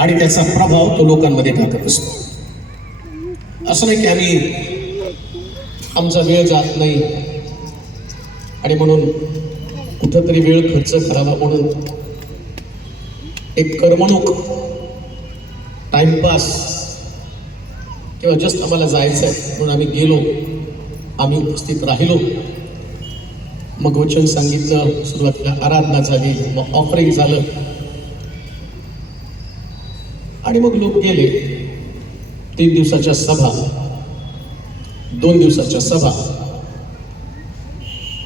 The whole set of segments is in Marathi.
आणि त्याचा प्रभाव तो लोकांमध्ये टाकत असतो. असं नाही की आम्ही आमचा वेळ जात नाही आणि म्हणून कुठंतरी वेळ खर्च करावा म्हणून एक करमणूक, टाइमपास किंवा जस्ट आम्हाला जायचं आहे म्हणून आम्ही गेलो, आम्ही उपस्थित राहिलो. मग वचन सांगितलं, सुरुवातीला आराधना झाली, मग ऑफरिंग झालं आणि मग लोक गेले. 3 दिवसाच्या सभा, 2 दिवसाच्या सभा,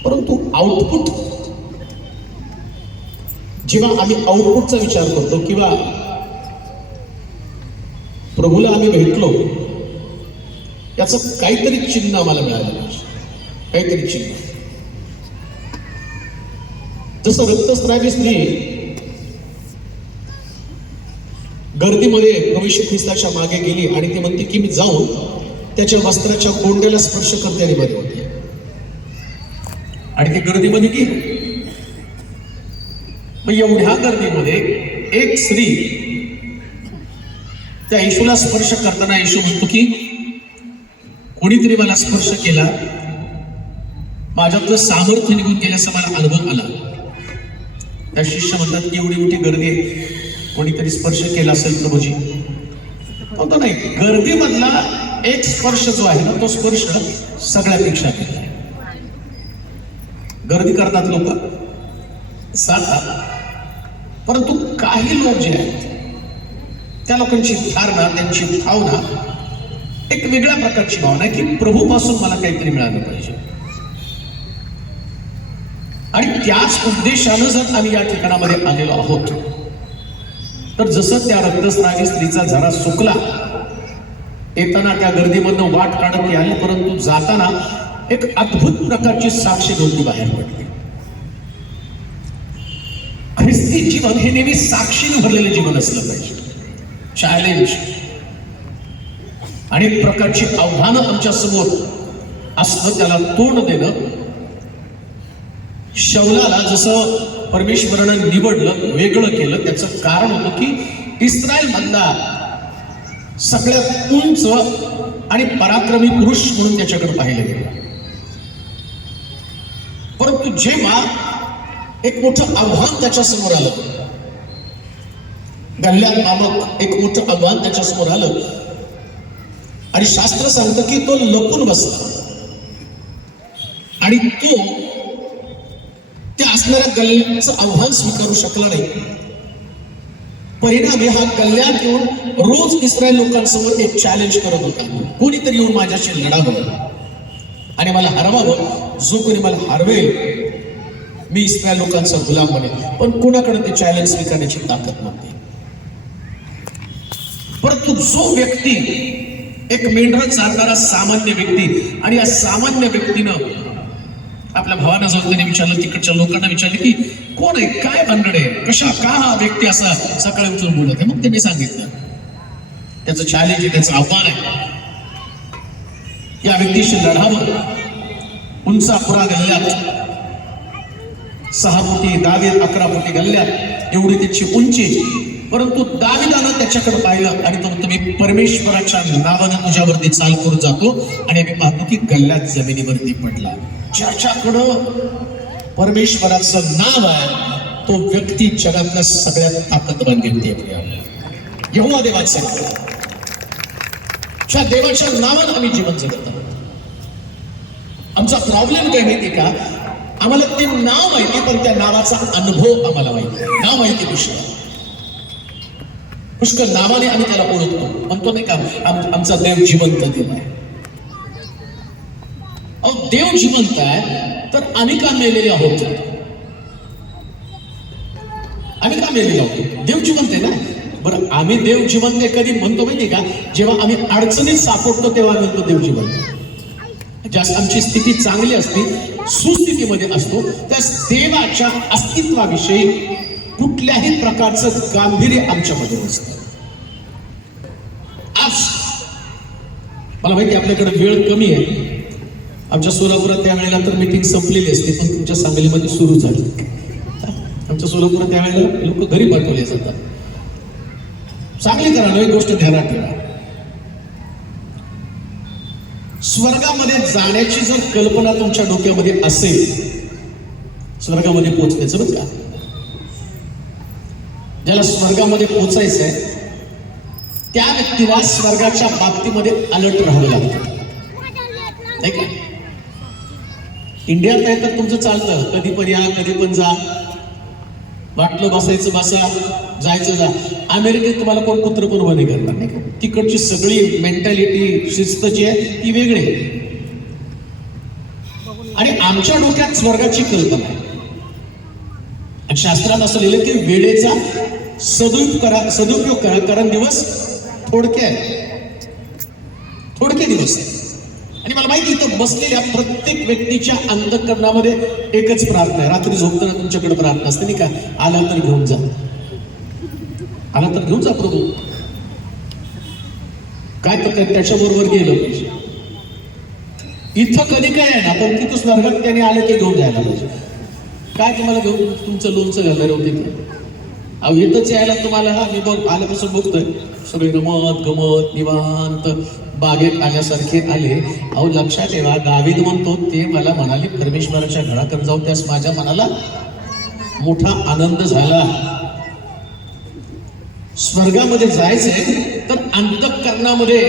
परंतु आउटपुट, जेव्हा आम्ही आउटपुटचा विचार करतो किंवा प्रभूला आम्ही भेटलो, याचं काहीतरी चिन्ह आम्हाला मिळालं पाहिजे, काहीतरी चिन्ह. जसं रक्तस्रावी स्त्री गर्दीमध्ये प्रभू येशू ख्रिस्ताच्या मागे गेली आणि ती म्हणते की मी जाऊन त्याच्या वस्त्राच्या गोंड्याला स्पर्श करते आणि बरी होते, आणि ती गर्दीमध्ये गेली. मग एवढ्या गर्दीमध्ये एक स्त्री त्या येशूला स्पर्श करताना येशू म्हणतो की कोणीतरी मला स्पर्श केला, माझ्यातलं सामर्थ्य निघून गेल्याचा मला अनुभव आला. त्या शिष्य म्हणतात की एवढी मोठी गर्दी आहे, कोणीतरी स्पर्श केला असेल प्रभूजी. तो नाही, गर्दीमधला एक स्पर्श जो आहे ना, तो स्पर्श सगळ्यापेक्षा केला. गर्दी करतात लोक, जातात, परंतु काही लोक जे आहेत त्या लोकांची धारणा, त्यांची भावना एक वेगळ्या प्रकारची भावना आहे की प्रभूपासून मला काहीतरी मिळालं पाहिजे. आणि त्याच उद्देशानं जर आम्ही या ठिकाणामध्ये आलेलो आहोत, तर जसं त्या रक्तस्रावी स्त्रीचा झरा सुकला, येताना त्या गर्दीमधनं वाट काढत ती आली, परंतु जाताना एक अद्भुत प्रकारची साक्ष घेऊन ती बाहेर पडली. ख्रिस्ती जीवन हे नेहमी साक्षीने भरलेलं जीवन असलं पाहिजे. चॅलेंज, अनेक प्रकारची आव्हानं आमच्या समोर असतं, त्याला तोंड देणं. शौलाला जसं परमेश्वरानं निवडलं, वेगळं केलं, त्याचं कारण होतं की इस्रायल मधला सगळ्यात उंच आणि पराक्रमी पुरुष म्हणून त्याच्याकडे पाहिलं गेलं. परंतु जेव्हा एक मोठं आव्हान त्याच्या समोर आलं, गल्ल्यात नामक एक मोठं आव्हान त्याच्या समोर आलं, आणि शास्त्र सांगतं की तो लपून बसला आणि तो त्या असणाऱ्या गल्ल्याचं आव्हान स्वीकारू शकला नाही. परिणामी हा गल्ल्यात येऊन रोज इस्रायल लोकांसमोर एक चॅलेंज करत होता, कोणीतरी येऊन माझ्याशी लढावं आणि मला हरवावं. जो कोणी मला हरवेल मी इस्रायल लोकांचा गुलाम बनेल. पण कोणाकडे ते चॅलेंज स्वीकारण्याची ताकद नव्हती. परंतु जो व्यक्ती, एक मेंढरं चालणारा सामान्य व्यक्ती, आणि या सामान्य व्यक्तीनं आपल्या भावांना जाऊन त्यांनी विचारलं, तिकडच्या लोकांना विचारलं की कोण आहे, काय भानगड आहे, कशा, का हा व्यक्ती असा सकाळी उठून बोलत आहे. मग त्यांनी सांगितलं त्याचं चॅलेंज आहे, त्याचं आव्हान आहे, या व्यक्तीशी लढावं. उंचापुरा गल्ल्यात 6 फुटी, 10, 11 फुटी गल्ल्यात एवढी त्याची उंची. परंतु दाविदानं त्याच्याकडे पाहिलं आणि तो म्हणतो मी परमेश्वराच्या नावानं तुझ्यावरती चाल करून जातो. आणि आम्ही पाहतो की गल्ल्यात जमिनीवरती पडला. ज्याच्याकडं परमेश्वराचं नाव आहे तो व्यक्ती जगातला सगळ्यात ताकदवान व्यक्ती आहे. यहोवा देवाचं नाव, ज्या देवाच्या नावानं आम्ही जीवन जगत आहोत. आमचा प्रॉब्लेम काय माहिती का, आम्हाला ते नाव माहिती, पण त्या नावाचा अनुभव आम्हाला माहिती. नाव माहिती पुष्कळ नावाने आम्ही त्याला ओळखतो, म्हणतो नाही का आमचा देव जिवंत देव आहे. अहो, देव जिवंत आहे तर आम्ही का मेलेले आहोत? आम्ही का मेलेले आहोत? देव जिवंत आहे ना. बरं, आम्ही देव जिवंत आहे कधी म्हणतो माहिती का, जेव्हा आम्ही अडचणीत सापडतो तेव्हा म्हणतो देव जिवंत. जास्त आमची स्थिती चांगली असते, सुस्थितीमध्ये असतो, त्या देवाच्या अस्तित्वाविषयी कुठल्याही प्रकारचं गांभीर्य आमच्यामध्ये नसतं. आज मला माहिती आपल्याकडे वेळ कमी आहे. आमच्या सोलापुरात त्यावेळेला तर मीटिंग संपलेली असते, पण तुमच्या सांगलीमध्ये सुरू झाली. आमच्या सोलापुरात त्यावेळेला लोक घरी पाठवले जातात. चांगली करा, एक गोष्ट ध्यानात ठेवा. स्वर्गामध्ये जाण्याची जर कल्पना तुमच्या डोक्यामध्ये असेल, स्वर्गामध्ये पोहोचण्याचं बरं का, ज्याला स्वर्गामध्ये पोहोचायचं आहे त्या व्यक्तीला स्वर्गाच्या बाबतीमध्ये अलर्ट राहावं लागतं, नाही का? इंडियात नाही तर तुमचं चालतं, कधी पण या कधी पण जा, वाटलं बसायचं बसा, जायचं जा. अमेरिकेत तुम्हाला कोण कुत्र पण उभं नाही करणार, नाही का? तिकडची सगळी मेंटॅलिटी शिस्त जी आहे ती वेगळी आहे. आणि आमच्या डोक्यात स्वर्गाची कल्पना आहे. आणि शास्त्रात असं लिहिलं की वेळेचा सदुपयोग करा, कारण दिवस थोडके आहे, थोडके दिवस आहे. आणि मला माहिती इथं बसलेल्या प्रत्येक व्यक्तीच्या अंतःकरणामध्ये एकच प्रार्थना आहे. रात्री झोपताना तुमच्याकडे प्रार्थना असते, नाही का? आला तर घेऊन जा, आला तर घेऊन जा प्रभू. काय तर त्याच्याबरोबर गेलं पाहिजे. इथं कधी काय आहे ना, पण तिथं स्वर्गात त्याने आले ते घेऊन जायला पाहिजे. काय तुम्हाला घेऊन तुमचं लोणचं घालणार होते ते? अहो येतच यायला तुम्हाला, हा मी बघ आल्यापासून बघतोय सगळे रमत गमत निवांत बागेत आल्यासारखे आले. अहो लक्षात ठेवा, दावीद म्हणतो ते मला म्हणाले परमेश्वराच्या घराकडे जाऊ, त्यास माझ्या मनाला मोठा आनंद झाला. स्वर्गामध्ये जायचंय तर अंतःकरणामध्ये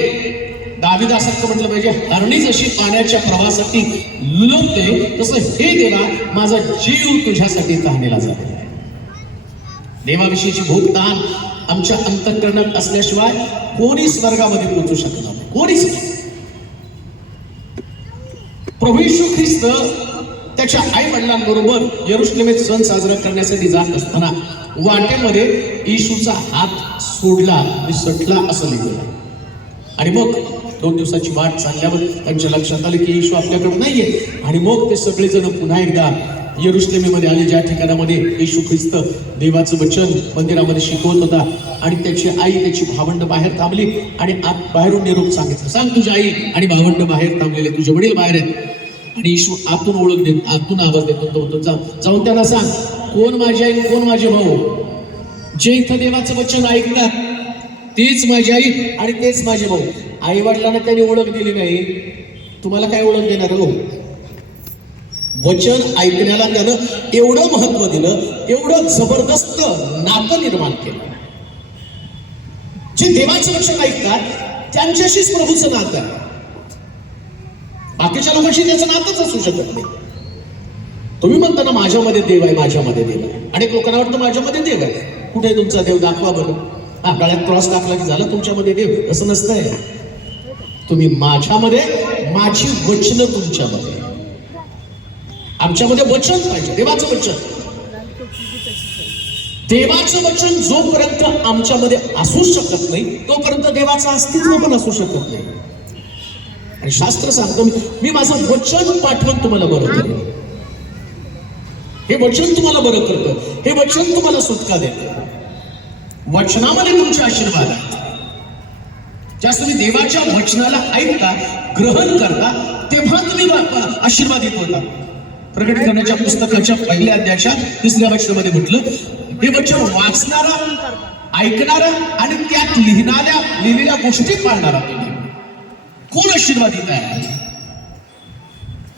दावीद असं म्हटलं पाहिजे, हरणी जशी पाण्याच्या प्रवाहासाठी लुलवते तसं हे देवा माझा जीव तुझ्यासाठी तहानेला झाला. देवाविषयीची भूक तहान आमच्या अंतःकरणात असल्याशिवाय कोणी स्वर्गामध्ये पोहोचू शकणार नाही, कोणीच नाही. प्रभू येशू ख्रिस्त त्याच्या आई वडिलांबरोबर यरुशलेमेत सण साजरा करण्यासाठी जात असताना वाटेमध्ये येशूचा हात सोडला, विसटला असं लिहिलं. आणि मग 2 दिवसाची वाट चालल्यावर त्यांच्या लक्षात आले की येशू आपल्याकडे नाहीये. आणि मग ते सगळेजण पुन्हा एकदा यरुशलेमेमध्ये आले, ज्या ठिकाणामध्ये येशू ख्रिस्त देवाचं वचन मंदिरामध्ये शिकवत होता. आणि त्याची आई त्याची भावंड बाहेर थांबली आणि आत बाहेरून निरोप सांगितलं, सांग तुझी आई आणि भावंड बाहेर थांबलेले, तुझे वडील बाहेर आहेत. आणि येशू आतून ओळख देत, आतून आवाज देतो, तो जाऊन त्यांना सांग, कोण माझी आई कोण माझे भाऊ? जे इथं देवाचं वचन ऐकतात तेच माझी आई आणि तेच माझे भाऊ. आई वडिलांना त्यांनी ओळख दिली नाही, तुम्हाला काय ओळख देणार हो? वचन ऐकण्याला त्यानं एवढं महत्व दिलं, एवढं जबरदस्त नातं निर्माण केलं. जे देवाचं वचन ऐकतात त्यांच्याशीच प्रभूचं नातं आहे, बाकीच्या लोकांशी त्याचं नातंच असू शकत नाही. तुम्ही म्हणता ना माझ्यामध्ये देव आहे, माझ्यामध्ये देव आहे. अनेक लोकांना वाटतं माझ्यामध्ये देव आहे. कुठे तुमचा देव? दाखवा बरं. हा, गळ्यात क्रॉस टाकला की झालं तुमच्यामध्ये देव? असं नसतंय. तुम्ही माझ्यामध्ये, माझी वचन तुमच्यामध्ये. आमच्यामध्ये वचन पाहिजे, देवाचं वचन. देवाचं वचन जोपर्यंत आमच्यामध्ये असू शकत नाही तोपर्यंत देवाचं अस्तित्व पण असू शकत नाही. आणि शास्त्र सांगतं मी माझं वचन पाठवून तुम्हाला बरं करेन. हे वचन तुम्हाला बरं करतं, हे वचन तुम्हाला सुटका देतं. वचनामध्ये तुमचे आशीर्वाद आहेत. जास्त तुम्ही देवाच्या वचनाला ऐकता, ग्रहण करता, तेव्हा तुम्ही आशीर्वादित होता. प्रकटीकरणाच्या पुस्तकाच्या 1 अध्यायाच्या 3 वचनामध्ये म्हटलं, हे वचन वाचणारा, ऐकणारा आणि त्यात लिहिलेल्या गोष्टी पाळणारा कोण आशीर्वादित आहे?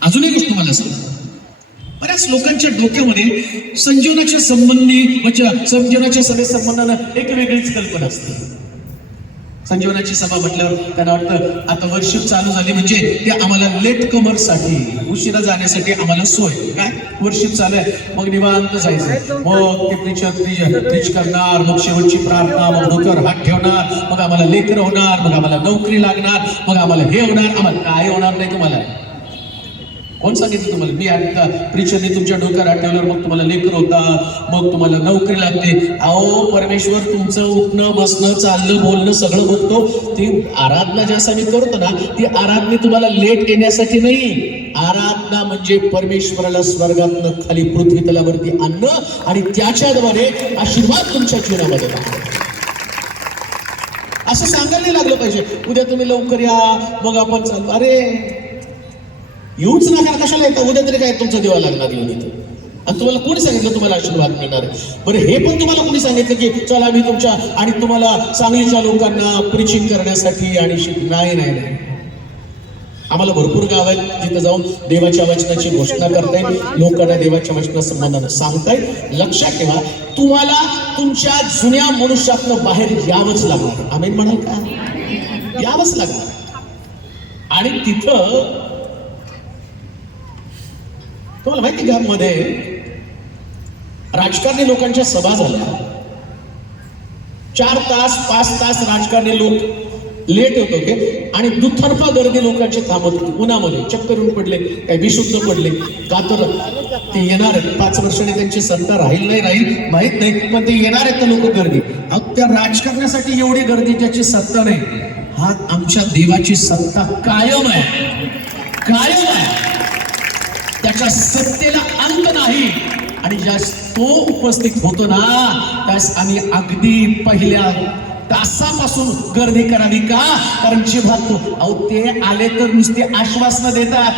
अजून एक गोष्ट तुम्हाला सांगतो, बऱ्याच लोकांच्या डोक्यामध्ये संजीवनाच्या संजीवनाच्या सभेसंबंधानं एक वेगळीच कल्पना असते. संजीवनाची सभा म्हटल्यावर त्यांना वाटतं आता वर्षिप चालू झाली म्हणजे ते आम्हाला लेट कमरसाठी, उशिरा जाण्यासाठी आम्हाला सोय. काय वर्षिप चालू आहे, मग निवांत जायचं, मग ते प्रीच करणार, मग शेवटची प्रार्थना, मग डोक्यावर हात ठेवणार, मग आम्हाला लेकर होणार, मग आम्हाला नोकरी लागणार, मग आम्हाला हे होणार. आम्हाला काय होणार नाही तुम्हाला कोण सांगितलं तुम्हाला? मी आता प्रीचरने तुमच्या डोक्यावर हात ठेवल्यावर मग तुम्हाला लेकर होता, मग तुम्हाला नोकरी लागते. अहो परमेश्वर तुमचं उठणं बसणं चालणं बोलणं सगळं बघतो. ती आराधना ज्यास आम्ही करतो ना, ती आराधना तुम्हाला लेट येण्यासाठी नाही. आराधना म्हणजे परमेश्वराला स्वर्गातनं खाली पृथ्वी तलावरती आणणं आणि त्याच्याद्वारे आशीर्वाद तुमच्या जीवनामध्ये असं सांगायला नाही लागलं पाहिजे. उद्या तुम्ही लवकर या मग आपण चालू. अरे येऊच नका, कशाला येतं? उद्या तरी काय तुमचं देवा लागणार येऊन इथं? आणि तुम्हाला कोणी सांगितलं तुम्हाला आशीर्वाद मिळणार आहे? बरं हे पण तुम्हाला कोणी सांगितलं की चला मी तुमच्या आणि तुम्हाला सांगलीच्या लोकांना प्रीचिंग करण्यासाठी आणि नाही नाही नाही. आम्हाला भरपूर गाव आहेत जिथे जाऊन देवाच्या वचनाची घोषणा करता येईल, लोकांना देवाच्या वचना संबंधानं सांगता येईल. लक्षात ठेवा, तुम्हाला तुमच्या जुन्या मनुष्यातनं बाहेर यावंच लागणार. आमेन म्हणाल का? यावंच लागणार. आणि तिथं तुम्हाला माहिती का, मध्ये राजकारणी लोकांच्या सभा झाल्या. 4 तास 5 तास राजकारणी लोक लेट होत होते आणि दुतर्फा गर्दी लोकांची थांबत होती. उन्हामध्ये चक्कर येऊन पडले, काही विशुद्ध पडले. का तर ते येणार आहेत, 5 वर्षांनी त्यांची सत्ता राहील नाही राहील माहित नाही, पण ते येणार आहेत तर लोक गर्दी. त्या राजकारणासाठी एवढी गर्दी ज्याची सत्ता नाही. हा आमच्या देवाची सत्ता कायम आहे, कायम आहे. त्याच्या सत्तेला अंत नाही. आणि ज्या तो उपस्थित होतो ना, त्यास आम्ही अगदी पहिल्या तासापासून गर्दी करावी. का? कारण जिव्हात ते आले तर नुसते आश्वासनं देतात.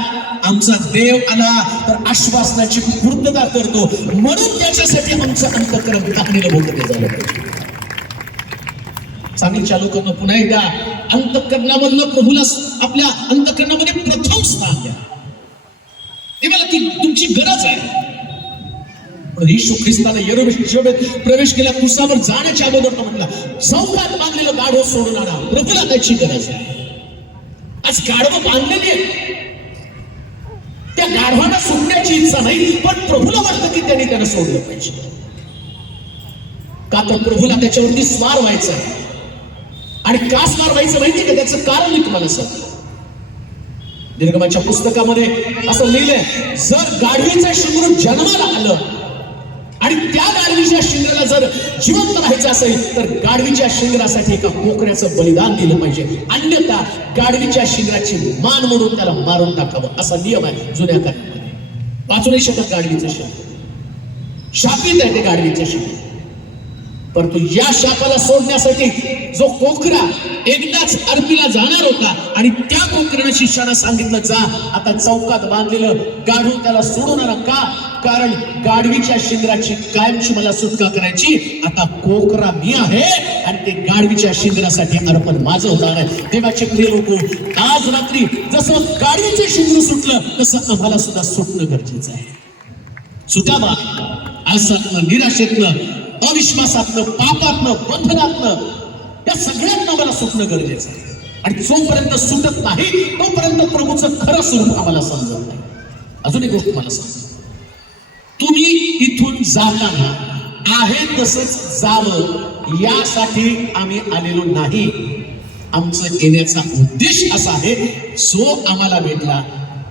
आमचा देव आला तर आश्वासनाची पूर्तता करतो. म्हणून त्याच्यासाठी आमचं अंतःकरण कापणीला भोगते झालं पाहिजे. सांगलीच्या लोकांना पुन्हा एकदा अंतःकरणामधलं प्रभूला आपल्या अंतःकरणामध्ये प्रथम स्थान द्या. देवाला ती तुमची गरज आहे. येशू ख्रिस्ताने यरूशलेमेत प्रवेश केला. क्रुसावर जाण्याच्या अगोदर तो म्हटला, चौकात बांधलेलं गाढव सोडून आणा. प्रभूला त्याची गरज आहे. आज गाढवं बांधलेली आहे, त्या गाढवांना सोडण्याची इच्छा नाही, पण प्रभूला वाटतं की त्यांना सोडलं पाहिजे. का तर प्रभूला त्याच्यावरती स्वार व्हायचं आहे. आणि का स्वार व्हायचं माहिती का? त्याचं कारण मी तुम्हाला सांगतो. निर्गमाच्या पुस्तकामध्ये असं लिहिलंय, जर गाढवीचं शिंगरू जन्माला आलं आणि त्या गाढवीच्या शिंगराला जर जिवंत राहायचं असेल तर गाढवीच्या शिंगरासाठी एका कोकऱ्याचं बलिदान दिलं पाहिजे. अन्यथा गाढवीच्या शिंगराची मान मोडून त्याला मारून टाकावं, असा नियम आहे जुन्या काळामध्ये. वाचू नाही शकत गाढवीचं शिंग, शापित आहे ते गाढवीचं शिंग. परंतु या शापाला सोडण्यासाठी जो कोकरा एकदाच अर्पीला जाणार होता आणि त्या कोकराने शिष्याला सांगितलं, जा आता चौकात बांधलेलं गाढव त्याला सोडून आणा. का? कारण गाढवीच्या शिंगराची कायमची मला सुटका करायची. आता कोकरा मी आहे आणि ते गाढवीच्या शिंगरासाठी अर्पण माझं होणार आहे. देवाचे प्रिय लोक, आज रात्री जसं गाढवीचे शिंगर सुटलं तसं आम्हाला सुद्धा सुटणं गरजेचं आहे. सुटावा असं निराशेतनं, अविश्वासातनं, पापातनं, बंधनातनं, या सगळ्यांना मला सुटणं गरजेचं आहे. आणि जोपर्यंत सुटत नाही तोपर्यंत प्रभूचं खरं स्वरूप आम्हाला समजत नाही. अजून एक गोष्ट मला सांग, तुम्ही इथून जाताना आहे तसंच जावं यासाठी आम्ही आलेलो नाही. आमचं येण्याचा उद्देश असा आहे, जो आम्हाला भेटला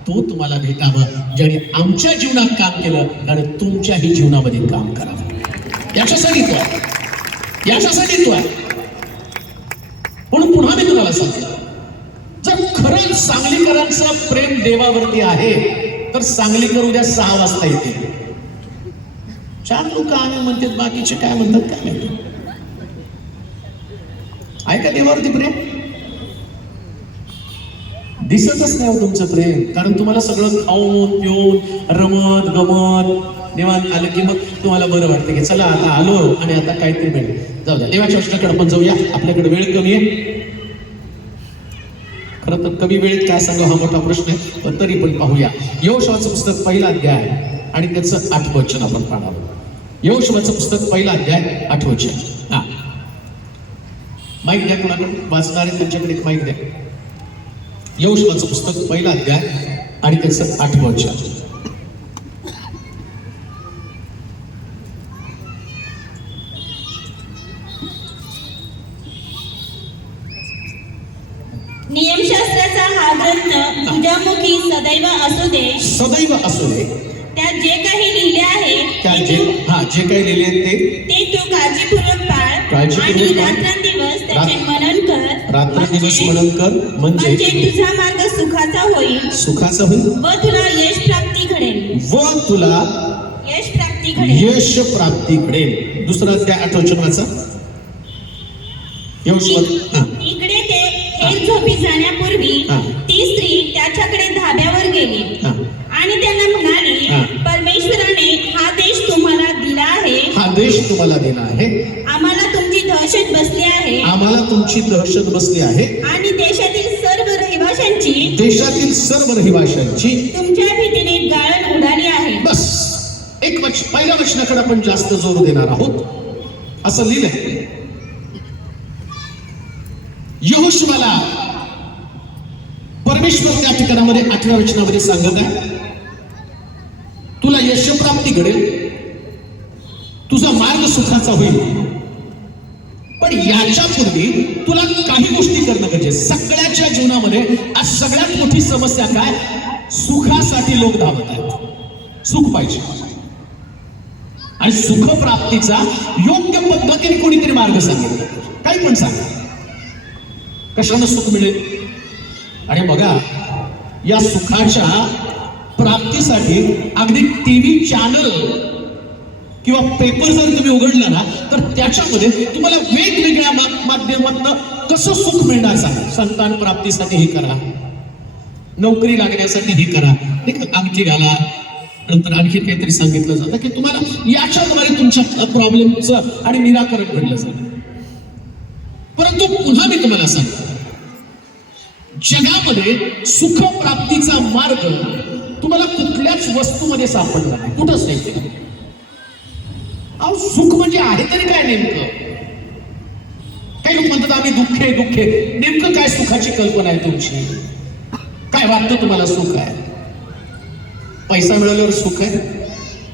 तो तुम्हाला भेटावा, ज्याने आमच्या जीवनात काम केलं आणि तुमच्याही जीवनामध्ये काम करावं. याच्यासाठी तो आहे, याच्यासाठी तो आहे. म्हणून पुन्हा मी तुम्हाला सांगतो, जर खरंच सांगलीकरांचं प्रेम देवावरती आहे तर सांगलीकर उद्या 6 वाजता येते. 4 लोक आम्ही म्हणतात, बाकीचे काय म्हणतात काय माहिती. आहे का देवावरती प्रेम? दिसतच नाही तुमचं प्रेम. कारण तुम्हाला सगळं खाऊन पिऊन रमत गमत निवांत आलं की मग तुम्हाला बरं वाटतं की चला आता आलो आणि आता काहीतरी भेट. जाऊ द्या, देवाच्या वचनाकडे पण जाऊया. आपल्याकडे वेळ कमी आहे. खरं तर कमी वेळेत काय सांगू हा मोठा प्रश्न आहे, पण तरी पण पाहूया. यहोशूवाचं पुस्तक 1 अध्याय आणि त्याचं 8 वचन आपण पाहावं. यहोशूवाचं पुस्तक 1 अध्याय 8 वचन. हा, माईक द्या कोणाकडे, वाचणारे त्यांच्याकडे एक माईक द्या. यहोशूवाचं पुस्तक 1 अध्याय आणि त्याचं 8 वचन. नियमशास्त्राचा हा ग्रंथ तुझ्यामुखी सदैव असू दे, सदैव असू दे. त्यात जे काही लिहिले आहे जे काही लिहिले ते तू काळजीपूर्वक पाळ आणि रात्रंदिवस त्याचे मनन कर. रात्रंदिवस मनन कर म्हणजे तुझा मार्ग सुखाचा होईल, सुखाचा होईल व तुला यश प्राप्ती घडेल, व तुला यश प्राप्ती घडेल, यश प्राप्ती घडेल. दुसरा अध्याय 8 वचन वाचा. इकडे ते हेर झोपी जाण्यापूर्वी ती स्त्री त्याच्याकडे धाब्यावर गेली आणि त्यांना म्हणाली, परमेश्वर परमेश्वराने हा देश तुम्हाला दिला आहे. हा देश तुम्हाला दिला आहे. आम्हाला तुमची दहशत बसली आहे आम्हाला तुमची दहशत बसली आहे. आणि देशातील सर्व रहिवाशांची तुमच्या भीतीने गाळण उडाली आहे. बस पहिल्या वचनाकडे आपण जास्त जोर देणार आहोत. असं लिहिलंय यहोशुआला परमेश्वर त्या ठिकाणामध्ये 8व्या वचनामध्ये सांगत आहे, तुला यशप्राप्ती घडेल, तुझा मार्ग सुखाचा होईल, पण याच्यापूर्वी तुला काही गोष्टी करणं गरजेचं. सगळ्याच्या जीवनामध्ये आज सगळ्यात मोठी समस्या काय? सुखासाठी लोक धावत आहेत. सुख पाहिजे आणि सुख प्राप्तीचा योग्य पद्धतीने कोणीतरी मार्ग सांगितला. काही पण सांगा, कशानं सुख मिळेल? आणि बघा, या सुखाच्या प्राप्तीसाठी अगदी टीव्ही चॅनल किंवा पेपर जर तुम्ही उघडला ना, तर त्याच्यामध्ये तुम्हाला वेगवेगळ्या माध्यमातून कसं सुख मिळणार सांगा. संतान प्राप्तीसाठी हे करा, नोकरी लागण्यासाठी हे करा, अंगठी घाला, नंतर आणखी काहीतरी सांगितलं जातं की तुम्हाला याच्याद्वारे तुमच्या प्रॉब्लेमचं आणि निराकरण घडलं जातं. परंतु पुन्हा मी तुम्हाला सांगतो, जगामध्ये सुख प्राप्तीचा मार्ग तुम्हाला कुठल्याच वस्तूमध्ये सापडला नाही, कुठंच नाही ते. अहो, सुख म्हणजे आहे तरी काय नेमकं? काही लोक म्हणतात आम्ही दुःखे. नेमकं काय सुखाची कल्पना आहे तुमची? काय वाटतं तुम्हाला सुख आहे? पैसा मिळाल्यावर सुख आहे?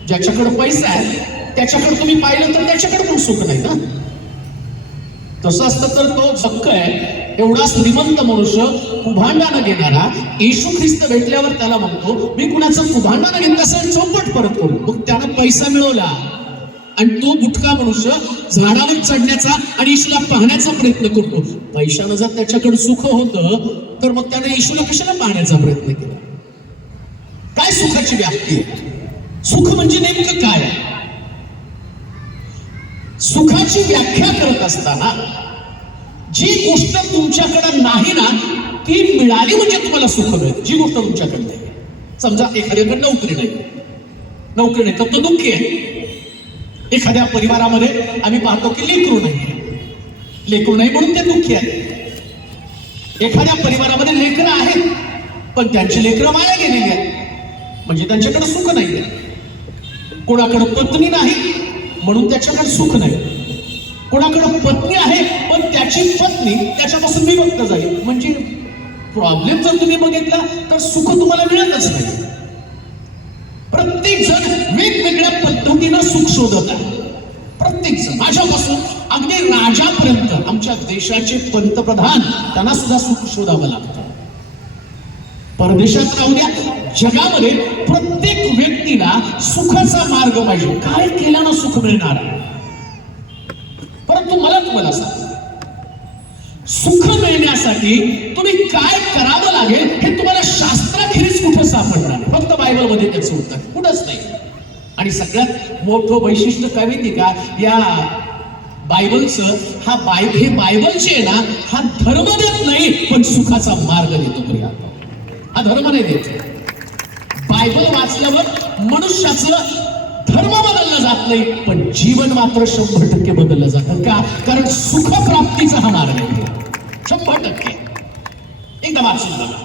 ज्याच्याकडे पैसा आहे त्याच्याकडे तुम्ही पाहिलं तर त्याच्याकडे पण सुख नाही ना. तसं असतं तर तो झक्क आहे एवढा श्रीमंत मनुष्य कुभांडानं घेणारा येशू ख्रिस्त भेटल्यावर त्याला म्हणतो, मी कुणाचं कुभांडानं घेतलं असं चौपट परत करू. मग त्यानं पैसा मिळवला आणि तो बुटका मनुष्य झाडावर चढण्याचा आणि येशूला पाहण्याचा प्रयत्न करतो. पैशानं जर त्याच्याकडे सुख होतं तर मग त्याने येशूला कशाला पाहण्याचा प्रयत्न केला? काय सुखाची व्याप्ती आहे? सुख म्हणजे नेमकं काय? सुखाची व्याख्या करत असताना जी गोष्ट तुमच्याकडे नाही ना, ती मिळाली म्हणजे तुम्हाला सुख मिळेल. जी गोष्ट तुमच्याकडे नाही, समजा एखाद्याकडे नोकरी नाही तर तो दुःखी आहे. एखाद्या परिवारामध्ये आम्ही पाहतो की लेकरू नाही म्हणून ते दुःखी आहे. एखाद्या परिवारामध्ये लेकरं आहेत पण त्यांची लेकरं माया गेलेली आहेत म्हणजे त्यांच्याकडे सुख नाही आहे. कोणाकडे पत्नी नाही म्हणून त्याच्याकडे सुख नाही. कोणाकडे पत्नी आहे पण त्याची पत्नी त्याच्यापासून विभक्त झाली म्हणजे प्रॉब्लेम जर तुम्ही बघितला तर सुख तुम्हाला मिळतच नाही. प्रत्येक जण वेगवेगळ्या पद्धतीनं सुख शोधत आहे. प्रत्येक जण, माझ्यापासून अगदी राजापर्यंत, आमच्या देशाचे पंतप्रधान, त्यांना सुद्धा सुख शोधावं लागतं. परदेशात राहू द्या, जगामध्ये प्रत्येक व्यक्तीला सुखाचा मार्ग पाहिजे. काय केल्यानं सुख मिळणार? परंतु मला तुम्हाला सांग, सुख मिळण्यासाठी तुम्ही काय करावं लागेल हे तुम्हाला शास्त्राखेरीज कुठं सापडणार? फक्त बायबलमध्ये त्याचं उत्तर कुठंच नाही. आणि सगळ्यात मोठं वैशिष्ट्य काय माहिती का या बायबलचं? हे बायबलचे आहे ना, हा धर्म देत नाही पण सुखाचा मार्ग देतो. हा धर्म नाही देत. बायबल वाचल्यावर मनुष्याचं धर्म बदलला जात नाही पण जीवन मात्र 100% बदललं जातं. का? कारण सुख प्राप्तीचा हा मार्ग आहे 100%. एकदा वाचून बघा,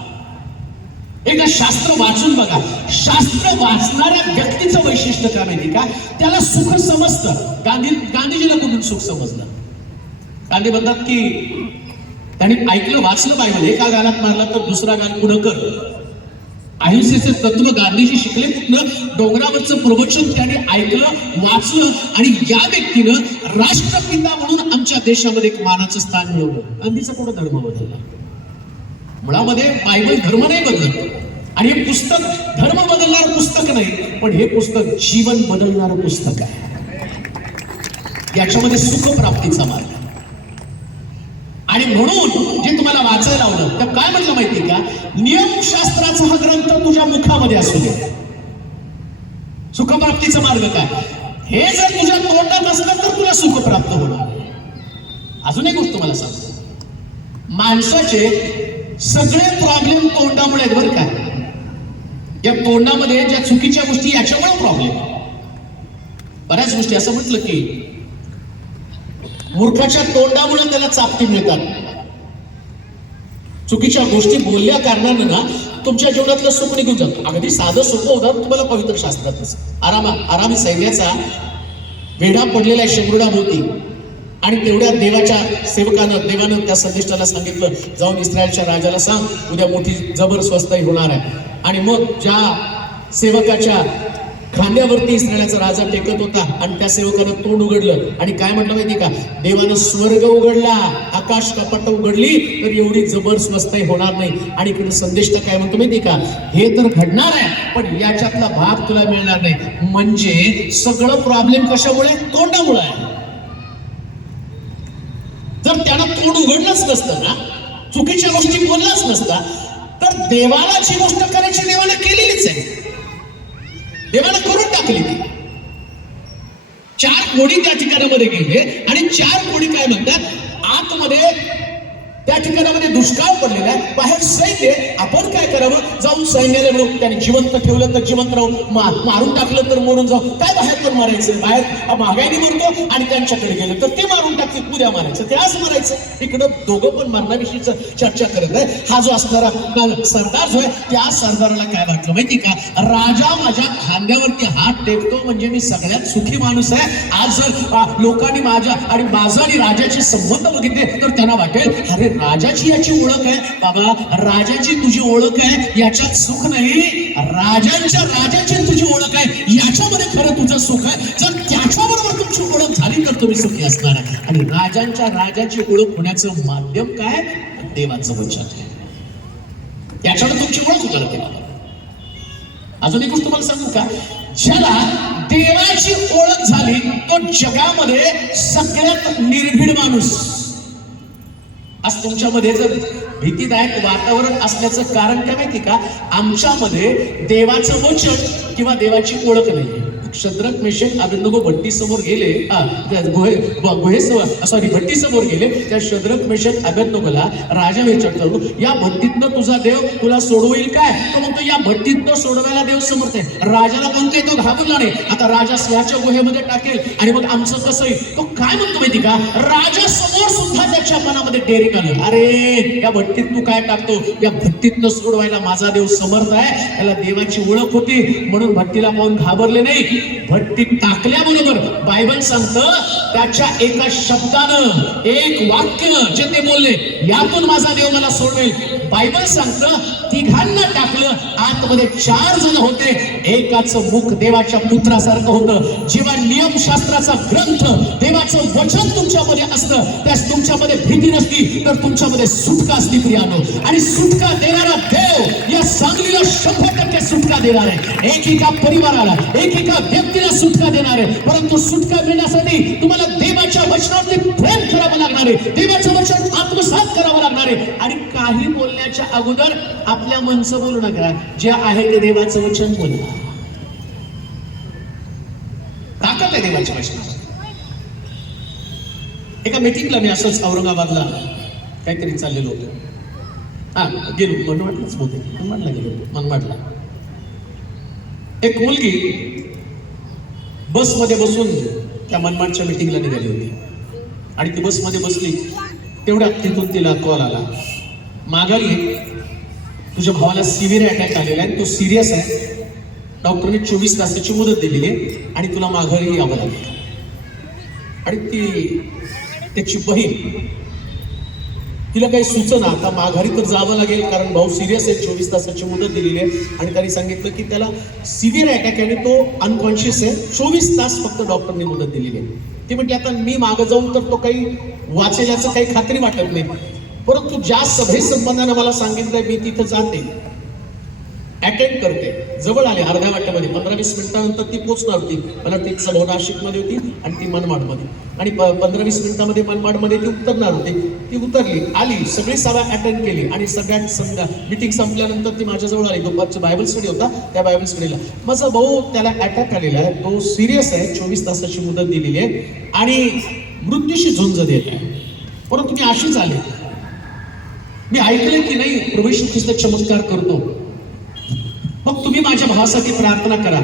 एकदा शास्त्र वाचून बघा. शास्त्र वाचणाऱ्या व्यक्तीचं वैशिष्ट्य काय माहिती का? त्याला सुख समजतं. गांधीजीला कुठून सुख समजलं? गांधी म्हणतात की त्यांनी ऐकलं, वाचलं बायबल, एका गाण्यात मारला तर दुसरा गाण पुढं कर. अहिंसेचे तत्व गांधीजी शिकले कुठलं? डोंगरावरचं प्रवचन त्याने ऐकलं, वाचलं आणि या व्यक्तीनं राष्ट्रपिता म्हणून आमच्या देशामध्ये एक मानाचं स्थान मिळवलं. गांधीचा कुठं धर्म बदलला? मुळामध्ये बायबल धर्म नाही बदलत आणि हे पुस्तक धर्म बदलणारं पुस्तक नाही पण हे पुस्तक जीवन बदलणारं पुस्तक आहे. याच्यामध्ये सुख प्राप्तीचा मार्ग. आणि म्हणून जे तुम्हाला वाचायला लावलं तर काय म्हटलं माहिती का? नियमशास्त्राचा हा ग्रंथ तुझ्या मुखामध्ये असू दे. सुखप्राप्तीचा मार्ग काय? हे जर तुझ्या तोंडात असलं तर तुला सुख प्राप्त होणार. अजून एक गोष्ट तुम्हाला सांगतो, माणसाचे सगळे प्रॉब्लेम तोंडामुळे आहेत बरं का. या तोंडामध्ये ज्या चुकीच्या गोष्टी याच्यामुळे प्रॉब्लेम. बऱ्याच गोष्टी असं म्हटलं की मूर्खाच्या तोंडामुळे त्याला चापटी मिळतात. चुकीच्या गोष्टी बोलल्या कारणानं ना तुमच्या जीवनातलं सुख निघून जातं. अगदी साधं सोपं उदाहरण तुम्हाला पवित्र शास्त्रात आरामी सैन्याचा वेढा पडलेल्या शंभरुडाभोवती आणि तेवढ्या देवाच्या सेवकानं देवानं त्या संदेशाला सांगितलं, जाऊन इस्रायलच्या राजाला सांग उद्या मोठी जबर स्वस्ताई होणार आहे. आणि मग ज्या सेवकाच्या खांद्यावरती इस्रायलाचा राजा टेकत होता आणि त्या सेवकानं तोंड उघडलं आणि काय म्हटलं माहिती का, देवानं स्वर्ग उघडला, आकाश कपाट उघडली तर एवढी जबर स्वस्ताई होणार नाही. आणि इकडे संदेश काय म्हणतो माहिती का, हे तर घडणार आहे पण याच्यातला भाग तुला मिळणार नाही. म्हणजे सगळं प्रॉब्लेम कशामुळे, तोंडामुळे आहे. जर त्यानं तोंड उघडलंच नसतं ना, चुकीच्या गोष्टी बोललाच नसता, तर देवाला जी गोष्ट करायची देवाने केलेलीच आहे, देवानं करून टाकली ती. 4 कोडी त्या ठिकाणामध्ये गेले आणि 4 कोडी काय म्हणतात, आतमध्ये त्या ठिकाणामध्ये दुष्काळ पडलेला आहे, बाहेर सैन्य, आपण काय करावं, जाऊन सैन्याला म्हणून त्याने जिवंत ठेवलं तर जिवंत राहू, मारून टाकलं तर मरून जाऊ, काय बाहेर पण मारायचं, बाहेर महागाईने मरतो आणि त्यांच्याकडे गेलं तर ते मारून टाकतील, उद्या मारायचं ते आज मारायचं. इकडं दोघं पण मरणाविषयीच चर्चा करत आहे. हा जो असणारा सरदार जो आहे त्या सरदाराला काय वाटलं माहिती का, राजा माझ्या खांद्यावरती हात टेकतो म्हणजे मी सगळ्यात सुखी माणूस आहे. आज जर लोकांनी माझ्या आणि माझा आणि राजाचे संबंध बघितले तर त्यांना वाटेल, अरे राजाची याची ओळख आहे बाबा, राजाची तुझी ओळख आहे याच्यात सुख नाही, राजाची तुझी ओळख आहे याच्यामध्ये खरं तुझं सुख आहे. जर त्याच्याबरोबर तुमची ओळख झाली तर तुम्ही सुखी असणार आहे. आणि राजाची ओळख होण्याचं माध्यम काय, देवाचं वचन आहे. याच्यावर तुमची ओळख उतरते. अजून एक गोष्ट तुम्हाला सांगू का, ज्याला देवाची ओळख झाली तो जगामध्ये सगळ्यात निर्भीड माणूस. आज तुमच्यामध्ये जर भीतीदायक वातावरण असण्याचं कारण काय माहिती का, आमच्यामध्ये देवाचं वचन किंवा देवाची ओळख नाही. शद्रक मेशक अबेदnego भट्टीसमोर गेले, भट्टीसमोर गेले. त्या शद्रक मेशक अबेदनगोला राजा विचारतो, या भट्टीतनं तुझा देव तुला सोडवेल काय. तो म्हणतो, या भट्टीतनं सोडवायला देव समर्थ आहे. राजाला म्हणतोय, तो घाबरला नाही. आता राजा सिंहाच्या गुहेमध्ये टाकेल आणि मग आमचं कसं आहे. तो काय म्हणतो माहिती का, राजा समोर सुद्धा त्याच्या मनामध्ये डेअरिंग आलं, अरे या भट्टीत तू काय टाकतो, या भट्टीतनं सोडवायला माझा देव समर्थ आहे. त्याला देवाची ओळख होती म्हणून भट्टीला पाहून घाबरले नाही. भट्टीत टाकल्याबरोबर बायबल सांगतं, त्याच्या एका शब्दानं, एक वाक्य जे ते बोलले, यातून माझा देव मला सोडवेल. बायबल सांगतं, तिघांना टाकलं, आतमध्ये 4 जण होते, एकाचं मुख देवाच्या पुत्रासारखं होतं. जेव्हा नियमशास्त्राचा ग्रंथ, देवाचं वचन तुमच्यामध्ये असतं, त्यास तुमच्यामध्ये भीती नसती तर तुमच्यामध्ये सुटका असती प्रियानो. आणि सुटका देणारा देव या सांगलीला 100% सुटका देणार आहे. एकेका परिवाराला, एकेका व्यक्तीला सुटका देणार आहे. परंतु सुटका मिळण्यासाठी तुम्हाला देवाच्या वचनावरती प्रेम करावं लागणार आहे, देवाचं वचन आत्मसात करावं लागणार आहे. आणि काही बोलण्याच्या अगोदर आपल्या मनचं बोलू नका, जे आहे ते देवाचं वचन बोला. ताकद आहे देवाच्या वचनावर. एका मीटिंगला मी असंच औरंगाबादला काहीतरी चाललेलो होतो, गेलो मनमाडलाच होते, मनमाडला गेलो. मनमाडला एक मुलगी बसमध्ये बसून त्या मनमाडच्या मीटिंगला निघाली होती आणि ती बसमध्ये बसली. तेवढ्यात तिथून तिला कॉल आला, माघारी तुझ्या भावाला सिव्हिअर अटॅक आलेला आहे, तो सिरियस आहे, डॉक्टरने 24 तासाची मुदत दिलेली आहे आणि तुला माघारी यावं लागेल. आणि त्याची बहीण, तिला काही सुचना, आता माघारी तर जावं लागेल कारण भाऊ सिरियस आहे, 24 तासाची मुदत दिलेली आहे. आणि त्यांनी सांगितलं की त्याला सिव्हिअर अटॅक आहे आणि तो अनकॉन्शियस आहे, 24 तास फक्त डॉक्टरने मुदत दिलेली आहे. ती म्हटली, आता मी मागं जाऊन तर तो काही वाचेल याचं काही खात्री वाटत नाही, परंतु ज्या सभे संबंधानं मला सांगितलंय मी तिथं जाते, अटेंड करते. जवळ आले, अर्ध्या वाट्यामध्ये 15-20 मिनिटानंतर ती पोहोचणार होती. मला ती सभा नाशिकमध्ये होती आणि ती मनमाडमध्ये, आणि 15-20 मिनिटामध्ये मनमाडमध्ये ती उतरणार होती. ती उतरली, आली, सगळी सभा अटेंड केली आणि सगळ्यात समजा मीटिंग संपल्यानंतर ती माझ्याजवळ आली. दुपारचा बायबल स्टडी होता, त्या बायबल स्टडीला माझा भाऊ, त्याला अटॅक आलेला आहे, तो सिरियस आहे, 24 तासाची मुदत दिलेली आहे आणि मृत्यूशी झुंज देत आहे, परंतु मी अशीच आले. मी ऐकलं की नाही प्रभू येशू ख्रिस्त चमत्कार करतो. मग तुम्ही माझ्या भावासाठी प्रार्थना करा.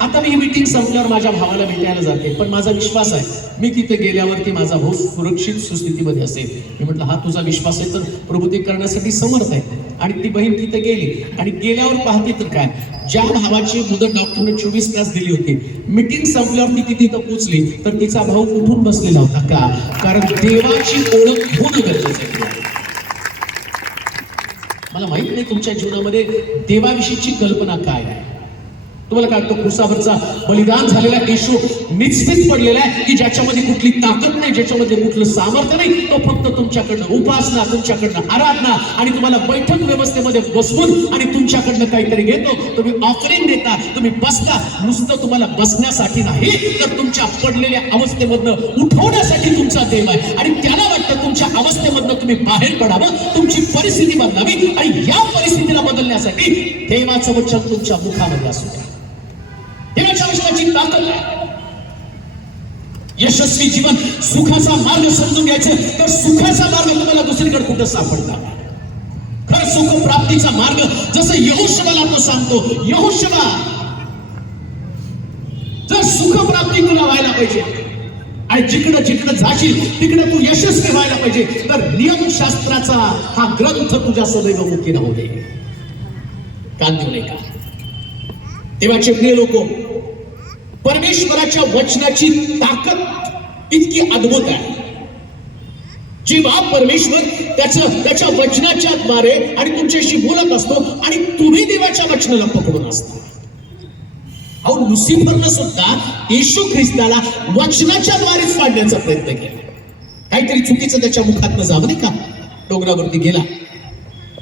आता मी ही मीटिंग संपल्यावर माझ्या भावाला भेटायला जाते, पण माझा विश्वास आहे मी तिथे गेल्यावरती माझा भाऊ सुरक्षित सुस्थितीमध्ये असेल. मी म्हटलं हा तुझा विश्वास आहे तर प्रभू ते करण्यासाठी समर्थ आहे. आणि ती बहीण तिथे गेली आणि गेल्यावर पाहते तर काय, ज्या भावाची मुदत डॉक्टरने 24 तास दिली होती, मीटिंग संपल्यावर ती तिथं पोहोचली तर तिचा भाऊ उठून बसलेला होता. का? कारण देवाची ओळख होणं गरजेचं आहे. मला माहित नाही तुमच्या जीवनामध्ये देवाविषयीची कल्पना काय आहे. तुम्हाला काय वाटतं क्रुसावरचा बलिदान झालेला येशू निश्चित पडलेला आहे की ज्याच्यामध्ये कुठली ताकद नाही, ज्याच्यामध्ये कुठलं सामर्थ्य नाही, तो फक्त तुमच्याकडनं उपासना, तुमच्याकडनं आराधना आणि तुम्हाला बैठक व्यवस्थेमध्ये बसवून आणि तुमच्याकडनं काहीतरी घेतो. तुम्ही ऑफरिंग देता, तुम्ही बसता, नुसतं तुम्हाला बसण्यासाठी नाही तर तुमच्या पडलेल्या अवस्थेमधनं उठवण्यासाठी तुमचा देव आहे. आणि त्याला वाटतं तुमच्या अवस्थेमधनं तुम्ही बाहेर पडावं, तुमची परिस्थिती बदलावी आणि या परिस्थितीला बदलण्यासाठी देवाचं वचन तुमच्या मुखामध्ये असू द्या. देवाच्या वचनाची ताकद आहे. यशस्वी जीवन सुखाचा मार्ग समजून घ्यायचं तर सुखाचा मार्ग तुम्हाला दुसरीकडे कुठं सापडणार. खरं सुख प्राप्तीचा मार्ग जसं यहोशुवाला तो सांगतो, यहोशुवा जर सुख प्राप्ती तुला व्हायला पाहिजे आणि जिकडं जिकडं जाशील तिकडे तू यशस्वी व्हायला पाहिजे तर नियमशास्त्राचा हा ग्रंथ तुझ्या सदैव मुखी राहू दे. कान देऊ नये का? देवाचे प्रिय लोक, परमेश्वराच्या वचनाची ताकद इतकी अद्भुत आहे. जेव्हा परमेश्वर त्याच्या वचनाच्या द्वारे आणि तुमच्याशी बोलत असतो आणि तुम्ही देवाच्या वचनाला पकडून असता. अहो लुसिफरनं सुद्धा येशू ख्रिस्ताला वचनाच्या द्वारेच पाडण्याचा प्रयत्न केला. काहीतरी चुकीचं त्याच्या मुखातनं जावं नाही का. डोंगरावरती गेला,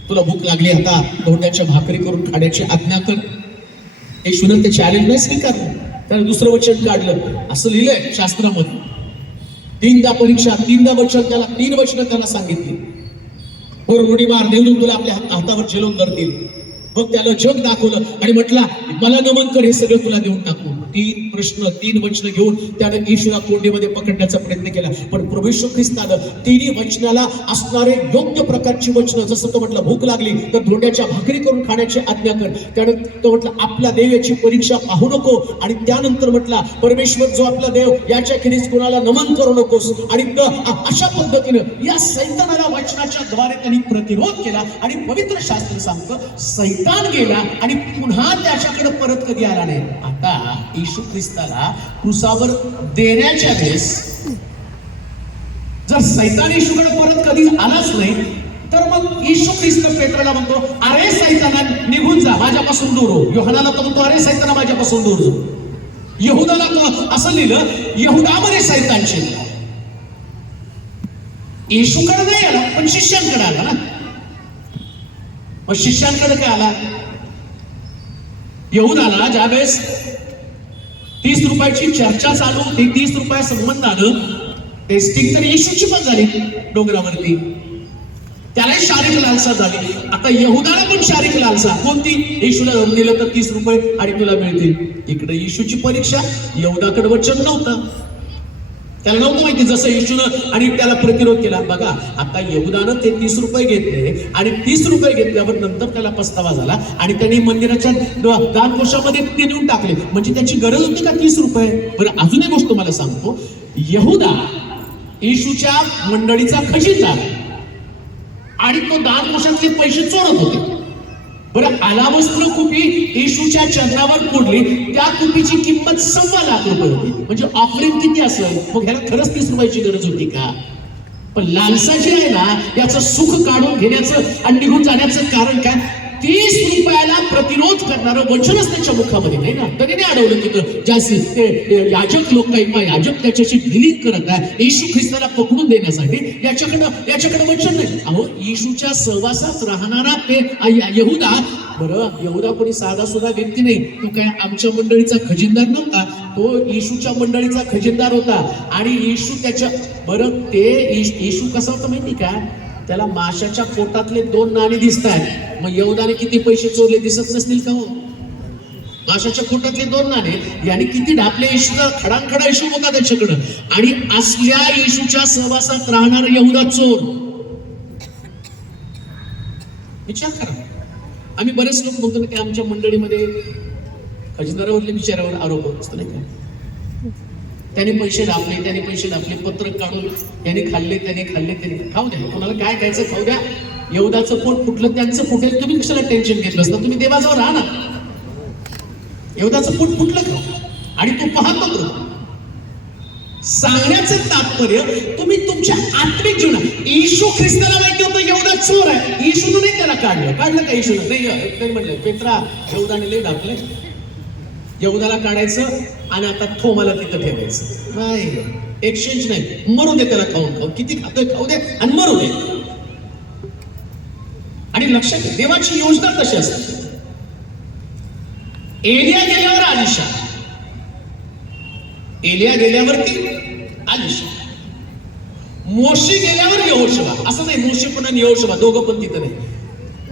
तुला भूक लागली, आता धोंड्याच्या भाकरी करून खाण्याची आज्ञा कर. येशूनं ते चॅलेंज नाही स्वीकारलं, त्याने दुसरं वचन काढलं. असं लिहिलंय शास्त्रामध्ये, 3दा परीक्षा, 3दा वचन, त्याला 3 वचन त्याला सांगितली. उडी मार, नेऊन तुला आपल्या हातावर झेलून धरतील. मग त्याला जग दाखवलं आणि म्हटला मला नमन कर, हे सगळं तुला देऊन टाकू. 3 प्रश्न, 3 वचन घेऊन त्याने येशूला कोंडीमध्ये पकडण्याचा प्रयत्न केला. पण प्रभू येशू ख्रिस्तानं 3 वचनाला असणारे योग्य प्रकारची वचनं, जसं तो म्हटलं भूक लागली तर धोंड्याच्या भाकरी करून खाण्याची आज्ञा कर. त्याने तो म्हटलं आपला देव याची परीक्षा पाहू नको. आणि त्यानंतर म्हटला परमेश्वर जो आपला देव याच्या खेरीज कोणाला नमन करू नकोस. आणि अशा पद्धतीनं या सैतानाला वचनाच्या द्वारे त्यांनी प्रतिरोध केला. आणि पवित्र शास्त्र सांगतं सैतान गेला आणि पुन्हा त्याच्याकडे परत कधी आला नाही. आता येशू ख्रिस्ताला क्रुसावर देण्याच्या वेळेस जर सैतान येशूकडे परत कधी आलाच नाही तर मग येशू ख्रिस्त पेत्राला म्हणतो अरे सैताना निघून जा, माझ्यापासून दूर हो. योहानाला तो म्हणतो अरे सैताना माझ्यापासून दूर हो. यहुदाला तो असं लिहिलं, यहुदामध्ये सैतान शिरला. येशूकडे नाही आला पण शिष्यांकडे आला ना. मग शिष्यांकडे काय आला? यहुदाला ज्यावेळेस 30 रुपयाची चर्चा चालू होती, 30 रुपया संबंधानं टेस्टिंग तर येशूची पण झाली डोंगरावरती, त्यालाही शारीरिक लालसा झाली. आता यहुदाला पण शारीरिक लालसा कोणती? येशूला धरून दिलं तर 30 रुपये आणि तुला मिळतील. इकडे येशूची परीक्षा, यहुदाकडे वचन नव्हतं, त्याला नव्हतं माहिती जसं येशूनं आणि त्याला प्रतिरोध केला. बघा आता यहुदानं ते 30 रुपये घेतले आणि 30 रुपये घेतल्यावर नंतर त्याला पस्तावा झाला आणि त्यांनी मंदिराच्या दानकोशामध्ये ते नेऊन टाकले. म्हणजे त्याची गरज होती का 30 रुपये? बरं अजून एक गोष्ट मला सांगतो, यहुदा येशूच्या मंडळीचा खजिनदार आणि तो दानकोशातले पैसे चोरत होते. बरं आलावस्त्र कुपी येशूच्या चरणावर पडली, त्या कुपीची किंमत 1.25 लाख रुपये होती. म्हणजे ऑफरिंग किती असेल? मग ह्याला खरंच 30 रुपयाची गरज होती का? पण लालसा जी आहे ना, याचं सुख काढून घेण्याचं आणि निघून जाण्याचं कारण काय? 30 रुपयाला प्रतिरोध करणारं वचनच त्याच्या मुखामध्ये नाही ना. तरी नाही अडवलं तिथं जास्त याजक लोक काही याजक त्याच्याशी डिलिंग करत आहे येशू ख्रिस्ताला पकडून देण्यासाठी. याच्याकडे वचन नाही. अहो येशूच्या सहवासात राहणारा ते यहुदा, बरं यहुदा कोणी साधा सुद्धा व्यक्ती नाही, तो काय आमच्या मंडळीचा खजिनदार नव्हता, तो येशूच्या मंडळीचा खजिनदार होता. आणि येशू त्याच्या बरं ते येशू कसा होता माहिती का? त्याला माशाच्या पोटातले 2 नाणी दिसत आहेत. मग यहुदाने किती पैसे चोरले दिसत नसतील का हो? माशाच्या पोटातले 2 नाणे, याने किती ढापले येशूला, खडांखडा येशू होता त्याच्याकडं. आणि असल्या येशूच्या सहवासात राहणारा यहुदा चोर. विचार करा. आम्ही बरेच लोक म्हणतो ना की आमच्या मंडळीमध्ये खजिनदारावरल्या विचारावर आरोप होत असतो नाही का, त्याने पैसे दाबले, त्याने पैसे दाबले, पत्रक काढून त्याने खाल्ले, त्याने खाऊ द्या, कोणाला काय खायचं खाऊ द्या, यहूदाचं पोट फुटलं त्यांचं फुटेल, तुम्ही कशाला टेन्शन घेतलं असतं, तुम्ही देवाजवळ राहा ना. यहूदाचं पोट फुटलं का आणि तो पाहतो तो. सांगण्याचं तात्पर्य तुम्ही तुमच्या आत्मिक जीवनात, येशू ख्रिस्ताला माहिती होतं यहूदा चोर आहे, येशूने नाही त्याला काढलं का येशूने नाही म्हणलं, पेत्रा यहूदाने लय दाखलंय, यहूदाला काढायचं आणि आता थोमाला तिथं ठेवायचं नाही, एक्सचेंज नाही, मरू दे त्याला, खाऊ किती खातोय खाऊ दे आणि मरू दे. आणि लक्षात घ्या देवाची योजना कशी असते. एलिया गेल्यावर अलिशा, एलिया गेल्यावरती अलिशा, मोशी गेल्यावर यहोशुवा, असं नाही मोशी पण आणि यहोशुवा दोघं पण तिथं नाही.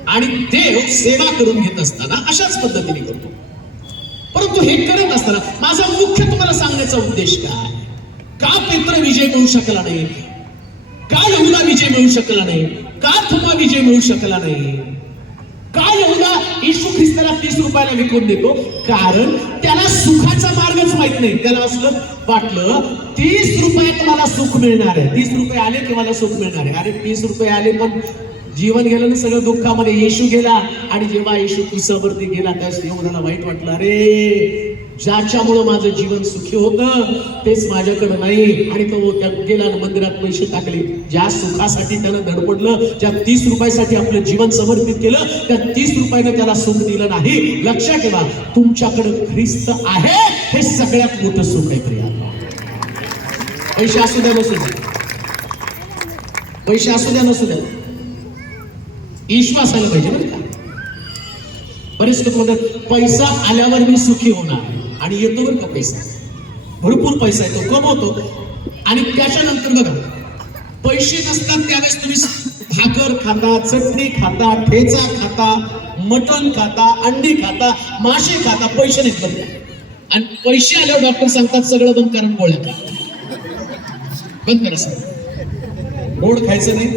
आणि देव सेवा करून घेत असताना अशाच पद्धतीने करतो. परंतु हे करत असताना माझा मुख्य तुम्हाला सांगण्याचा उद्देश काय, का पेत्र विजय मिळू शकला नाही, का यहूदा विजय मिळू शकला नाही, का थोमा विजय मिळू शकला नाही, का यहूदा येशू ख्रिस्ताला 30 रुपयाला विकून देतो, कारण त्याला सुखाचा मार्गच माहित नाही. त्याला असलं वाटलं 30 रुपयात मला सुख मिळणार आहे, 30 रुपये आले की मला सुख मिळणार आहे. अरे 30 रुपये आले पण जीवन गेलं ना सगळं दुःखामध्ये. येशू गेला आणि जेव्हा येशू क्रुसावरती गेला त्यावेळेस यहूदाला वाईट वाटलं, अरे ज्याच्यामुळं माझं जीवन सुखी होतं तेच माझ्याकडे नाही. आणि तो गेला मंदिरात पैसे टाकले, ज्या सुखासाठी त्यानं धडपडलं, ज्या 30 रुपयासाठी आपलं जीवन समर्पित केलं, त्या 30 रुपयानं त्याला सुख दिलं नाही. लक्षात ठेवा, तुमच्याकडे ख्रिस्त आहे हे सगळ्यात मोठं सुख आहे प्रिया. पैसे असू द्या नसू द्या, पैसे असू द्या नसू द्या, विश्वास आला पाहिजे बरं का. बरेच लोक म्हणतात पैसा आल्यावर मी सुखी होणार, आणि येतो बरं का पैसा, भरपूर पैसा येतो, कमवतो, आणि त्याच्यानंतर बघा पैसे नसतात त्यावेळेस तुम्ही भाकर खाता, चटणी खाता, ठेचा खाता, मटण खाता, अंडी खाता, मासे खाता, पैसे नाहीत बरं का. आणि पैसे आल्यावर डॉक्टर सांगतात सगळं बंद करा, गोळ्या बंद करा, सगळं गोड खायचं नाही,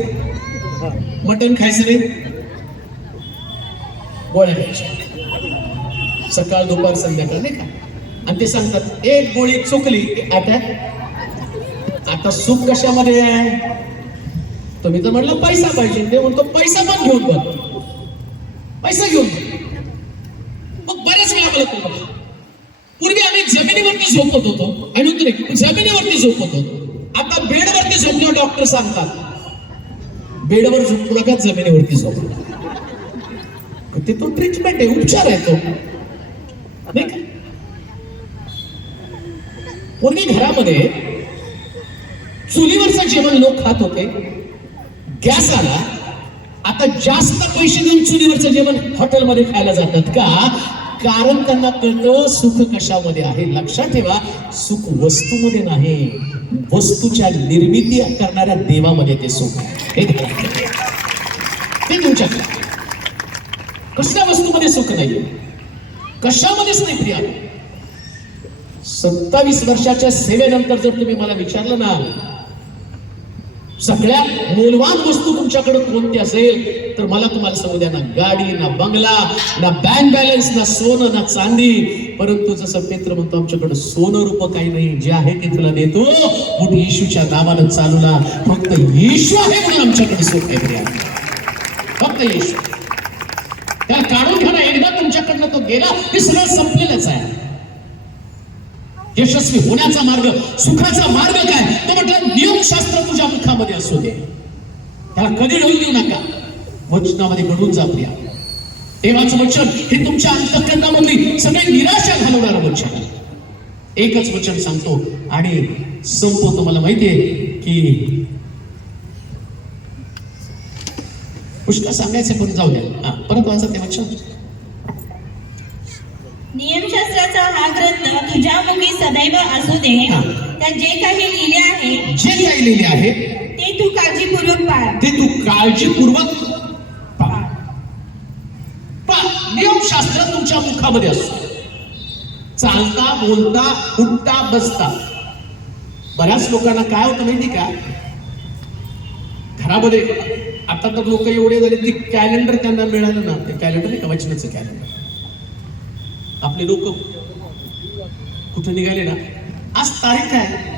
मटण खायचं नाही, गोळ्या खायच्या सकाळ दुपार संध्याकाळ नाही का. आणि ते सांगतात एक गोळी चुकली अटॅक. आता सुख कशामध्ये आहे, तुम्ही तर म्हणलं पैसा पाहिजे, ते म्हणतो पैसा पण घेऊन बघ, पैसा घेऊन बघ. मग बऱ्याच वेळा बोलतो, पूर्वी आम्ही जमिनीवरती झोपत होतो, आणि जमिनीवरती झोपत होतो, आता बेडवरती झोपतो. डॉक्टर सांगतात बेडवर झोपू नका, जमिनीवरती झोपू. ते तो ट्रीटमेंट आहे, उपचार आहे तो नाही का. पूर्वी घरामध्ये चुलीवरचं जेवण लोक खात होते, गॅस आला, आता जास्त पैसे देऊन चुलीवरचं जेवण हॉटेलमध्ये खायला जातात का, कारण त्यांना कळतं सुख कशामध्ये आहे. लक्षात ठेवा, सुख वस्तूमध्ये नाही, वस्तूच्या निर्मिती करणाऱ्या देवामध्ये ते सुख आहे. ते तुमच्याकडे कसल्या वस्तूमध्ये सुख नाही, कशामध्येच नाही प्रिया. 27 वर्षाच्या सेवेनंतर जर तुम्ही मला विचारलं ना सगळ्यात मूलवान वस्तू तुमच्याकडे कोणती असेल, तर मला तुम्हाला सांगू द्या, ना गाडी, ना बंगला, ना बँक बॅलन्स, ना सोनं, ना चांदी. परंतु जसं पेत्र म्हणतो आमच्याकडे सोनं रूप काही नाही, जे आहे ते तुला देतो, म्हणून येशूच्या नावानं चालूला. फक्त येशू आहे म्हणून आमच्याकडे सुख आहे प्रिया, फक्त येशू. त्याला काढून घ्या, एकदा तुमच्याकडनं तो गेला हे सगळं संपलेलंच आहे. यशस्वी होण्याचा मार्ग, सुखाचा मार्ग काय, तो म्हटलं नियमशास्त्र तुझ्या मुखामध्ये असू दे, त्याला कधी ढोल देऊ नका, वचनामध्ये घडून जा प्रिया. देवाचं वचन हे तुमच्या अंतःकरणामधली सगळी निराशा घालवणारं वचन आहे. एकच वचन सांगतो आणि संपवतो. मला माहितीये की पुष्कळ सांगायचं पण जाऊ द्या, परत वाचा ते वचन. नियमशास्त्राचा हा ग्रंथ तुझ्या मुखी सदैव असू दे, त्यात जे काही लिहिले आहे, जे काही लिहिले आहे ते तू काळजीपूर्वक पाळ, ते तू काळजीपूर्वक पाळ. नियमशास्त्र तुमच्या मुखामध्ये असतो, चालता, बोलता, उठता, बसता. बऱ्याच लोकांना काय होतं माहिती का, घरामध्ये आता तर लोक एवढे झाले की कॅलेंडर त्यांना मिळालं ना, ते कॅलेंडर आहे का वचनाचं कॅलेंडर, आपले लोक कुठे निघाले ना, आज तारीख आहे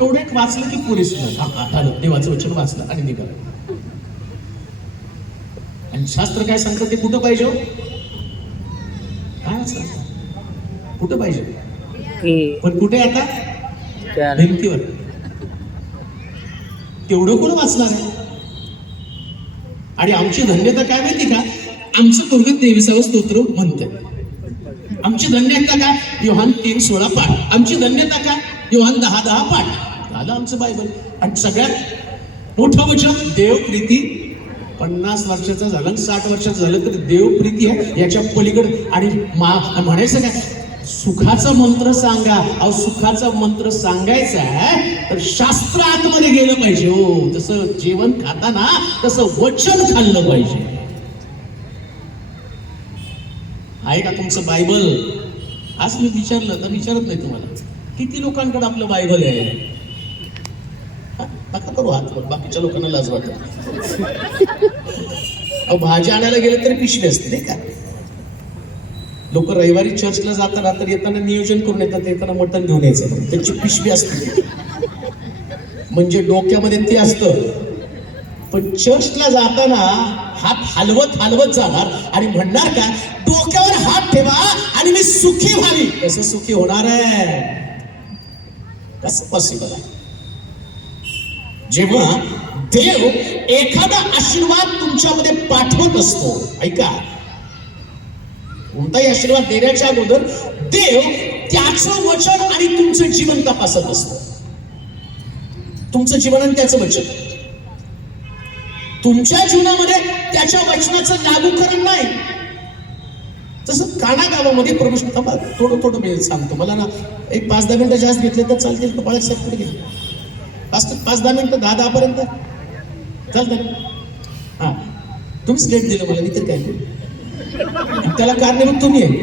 एवढं एक वाचलं की पुरेस आलं, देवाचं वचन वाचलं आणि निघालं. आणि शास्त्र काय सांगतं ते कुठं पाहिजे, काय सांगतं कुठं पाहिजे, पण कुठे आता भिंतीवर. तेवढं कोण वाचणार आहे. आणि आमची धन्यता काय माहिती का, आमचं पोरग 23वं स्तोत्र म्हणतंय. आमची धन्यता का, योहान 3:16 पाठ. आमची धन्यता का, योहान 10:10 पाठ. झालं आमचं बायबल. आणि सगळ्यात मोठं वचन देव प्रीती. 50 वर्षाचं झालं 60 वर्षाचं झालं तर देव प्रीती आहे याच्या पलीकडे. आणि म्हणायचं काय, सुखाचा मंत्र सांगा. अहो सुखाचा मंत्र सांगायचा आहे तर शास्त्र आतमध्ये गेलं पाहिजे. हो, तसं जेवण खाताना तसं वचन खाल्लं पाहिजे. आहे का तुमचं बायबल? आज मी विचारलं तर विचारत नाही तुम्हाला, किती लोकांकडे आपलं बायबल आहे? नका करू हात वर, बाकीच्या लोकांना लाज वाटत. अहो भाजी आणायला गेले तरी पिशवी असते नाही का. लोक रविवारी चर्चला जातात, रात्री येताना नियोजन करून येतात, येताना मटण घेऊन यायचं, त्यांची पिशवी असते म्हणजे डोक्यामध्ये ते असतं. पण चर्चला जाताना हात हलवत हलवत जाणार आणि म्हणणार का, डोक्यावर हात ठेवा आणि मी सुखी व्हावी. कसं सुखी होणार आहे, कसं पॉसिबल आहे? जेव्हा देव एखादा आशीर्वाद तुमच्यामध्ये पाठवत असतो, ऐका, कोणताही आशीर्वाद देण्याच्या अगोदर देव त्याचं वचन आणि तुमचं जीवन तपासत असतो. तुमचं जीवन आणि त्याचं वचन तुमच्या जीवनामध्ये त्याच्या वचनाचं लागूकरण नाही. तसं काना गावामध्ये प्रवेश. थोडं मी सांगतो, मला ना एक 5-10 मिनिटं जास्त घेतले तर चालतील. बाळा साहेब पुढे घे, 5-10 मिनिटं 10 पर्यंत चालतं. हा, तुम्हीच लेट दिलं मला, मी तर काय त्याला कारणीभूत तुम्ही आहे.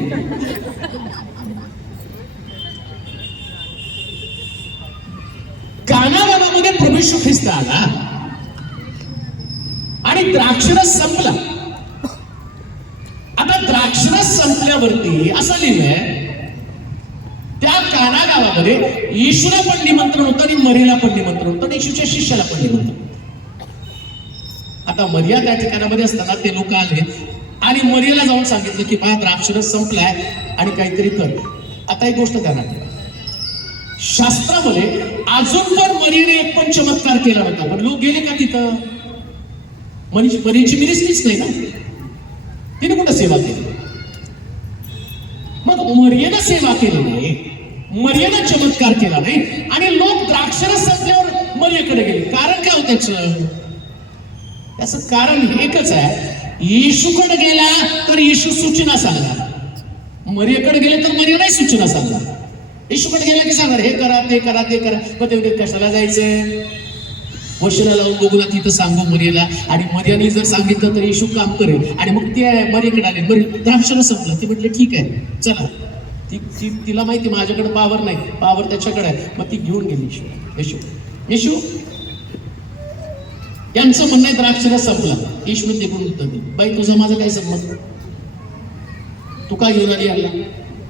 काना गावामध्ये प्रभू येशू ख्रिस्त आला आणि द्राक्षरस संपला. आता द्राक्षरस संपल्यावरती असं लिहिलंय, त्या काना गावामध्ये येशूला पण निमंत्रण होतं आणि मरियाला पण निमंत्रण होतं आणि येशूच्या शिष्याला पण निमंत्रण. आता मरिया त्या ठिकाणामध्ये असताना ते लोक आले आणि मरियाला जाऊन सांगितलं की बा द्राक्षरस संपलाय आणि काहीतरी कर. आता एक गोष्ट ध्यानात ठेवा, शास्त्रामध्ये अजून पण मरियाने एक पण चमत्कार केला होता, पण लोक गेले का तिथं? मरियाची मिनिस्ट्रीच नाही ना, तिने कुठं सेवा केली? मग मरियानं सेवा केली नाही, मरियानं चमत्कार केला नाही आणि लोक द्राक्षरस संपल्यावर मरियाकडे गेले. कारण काय होतं त्याचं? कारण एकच आहे, येशूकडे गेला तर येशू सूचना सांगणार, मरियाकडे गेले तर मरिया नाही सूचना सांगणार. येशूकडे गेला की सांगणार हे करा ते करा ते करा. मग ते कशाला जायचंय? वशला लावून बघूला तिथं सांगू मरियाला. आणि मरियाने जर सांगितलं तर येशू काम करेल. आणि मग ते मरियाकडे आले, द्राक्षरस संपलं. ती म्हटले ठीक आहे चला. तिला माहिती माझ्याकडे पावर नाही, पावर त्याच्याकडे आहे. मग ती घेऊन गेली येशू यांचं म्हणणं आहे द्राक्षरस संपला. येशूने ते पण उत्तर दिलं, बाई तुझा माझा काय संबंध, तू काय घेऊन आली याला?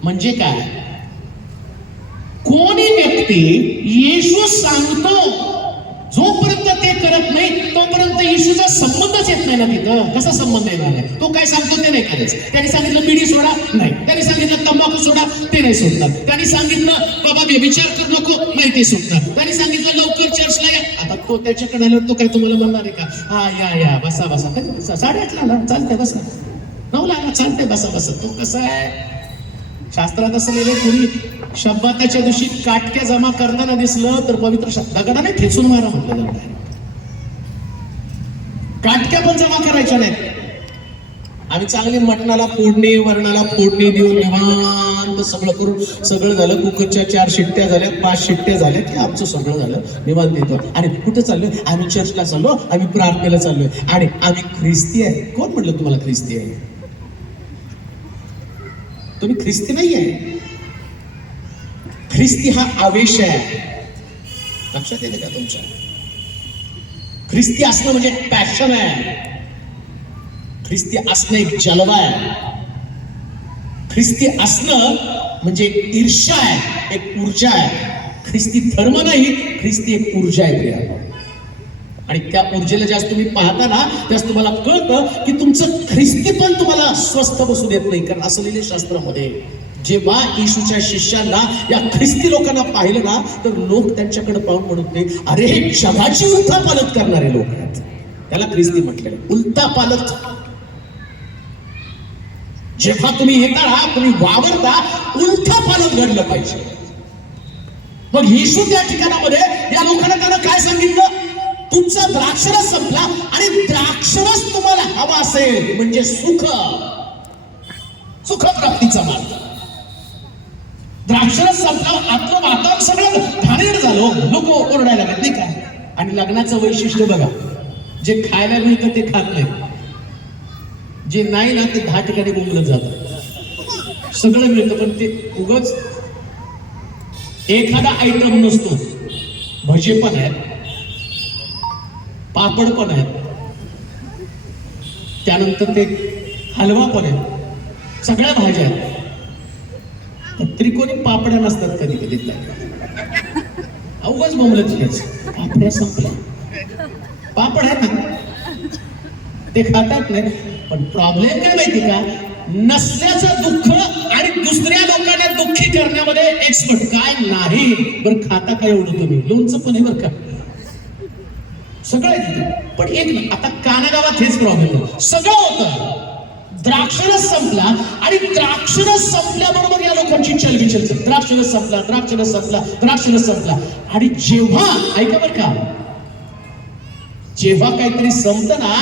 म्हणजे काय, कोणी व्यक्ती येशू सांगतो जोपर्यंत ते करत नाही तोपर्यंत येशूचा संबंधच येत नाही ना. तिथं कसा संबंध येणार आहे? तो काय सांगतो ते नाही करायचं. त्यांनी सांगितलं बिडी सोडा, नाही. त्यांनी सांगितलं तंबाखू सोडा, ते नाही सोडतात. त्यांनी सांगितलं बाबा व्यभिचार करू नको, नाही ते सोडतात. त्यांनी सांगितलं लवकर चर्चला या, आता तो त्याच्याकडे आल्यावर तो काय तुम्हाला म्हणणार आहे का, हा या बसा 8:30 ला चालतंय बसा, 9ला आला चालतंय बसा. तो कसा आहे, शास्त्रात असं लिहिलंय, कुणी शब्दाच्या दिवशी काटक्या जमा करताना दिसलं तर पवित्र दगडाने ठेचून मारा म्हटलं. काटक्या पण जमा करायच्या नाहीत. आम्ही चांगली मटणाला फोडणी, वरणाला फोडणी देऊन निवांत सगळं करून सगळं झालं. कुकरच्या 4 शिट्ट्या झाल्या, 5 शिट्ट्या झाल्या की आमचं सगळं झालं, निवांत येतो. आणि कुठे चाललोय? आम्ही चर्चला चाललो, आम्ही प्रार्थनेला चाललोय आणि आम्ही ख्रिस्ती आहे. कोण म्हटलं तुम्हाला ख्रिस्ती आहे? तुम्ही ख्रिस्ती नाही आहे. ख्रिस्ती हा आवेश आहे, लक्षात येते का तुमच्या? ख्रिस्ती असणं म्हणजे एक पॅशन आहे. ख्रिस्ती असणं एक जलवा आहे. ख्रिस्ती असणं म्हणजे एक ईर्ष्या आहे, एक ऊर्जा आहे. ख्रिस्ती धर्म नाही, ख्रिस्ती एक ऊर्जा आहे प्रिया. आणि त्या ऊर्जेला जास्त तुम्ही पाहता ना, त्यास तुम्हाला कळतं की तुमचं ख्रिस्ती पण तुम्हाला स्वस्थ बसू देत नाही. कारण असं लिहिले शास्त्रामध्ये, जेव्हा येशूच्या शिष्यांना या ख्रिस्ती लोकांना पाहिलं ना, तर लोक त्यांच्याकडे पाहून म्हणत होते, अरे हे जगाची उलथापालत करणारे लोक आहेत. त्याला ख्रिस्ती म्हटलेलं, उलथापालत. जेव्हा तुम्ही येता, तुम्ही वावरता, उलथापालत घडलं पाहिजे. मग येशू त्या ठिकाणामध्ये या लोकांना त्यानं काय सांगितलं, तुमचा द्राक्षरस संपला आणि द्राक्षरस तुम्हाला हवा असेल म्हणजे सुख प्राप्तीचा मार्ग. द्राक्षरस संपला, आतलं वातावरण सगळं घाणेरडं झालं, लोक ओरडायला लागत नाही का. आणि लग्नाचं वैशिष्ट्य बघा, जे खायला मिळतं ते खात नाही, जे नाही ना ते 10 ठिकाणी बोंबलत जातं. सगळं मिळतं पण ते उगाच एखादा आयटम नसतो. भजे पण आहेत, पापड पण आहेत, त्यानंतर ते हलवा पण आहे, सगळ्या भाज्या आहेत. त्रिकोणी पापड्या नसतात कधी कधी. अवघच बोंबलत तेच, पापड्या संपल्या, पापड आहेत ना ते खातात नाही. पण प्रॉब्लेम काय माहिती का, नसल्याचं दुःख आणि दुसऱ्या लोकांना दुःखी करण्यामध्ये एक्सपर्ट. काय नाही बरं, खाता काय एवढं तुम्ही, लोणचं पण आहे बरं का, सगळं आहे तिथे. पण एक आता कानागावात हेच प्रॉब्लेम आहे, सगळं होतं, द्राक्षरस संपला आणि द्राक्षरस संपल्याबरोबर या लोकांची चलबिचल. द्राक्षरस संपला, द्राक्षरस संपला, द्राक्षरस संपला. आणि जेव्हा ऐका बरं का, जेव्हा काहीतरी संपतं ना,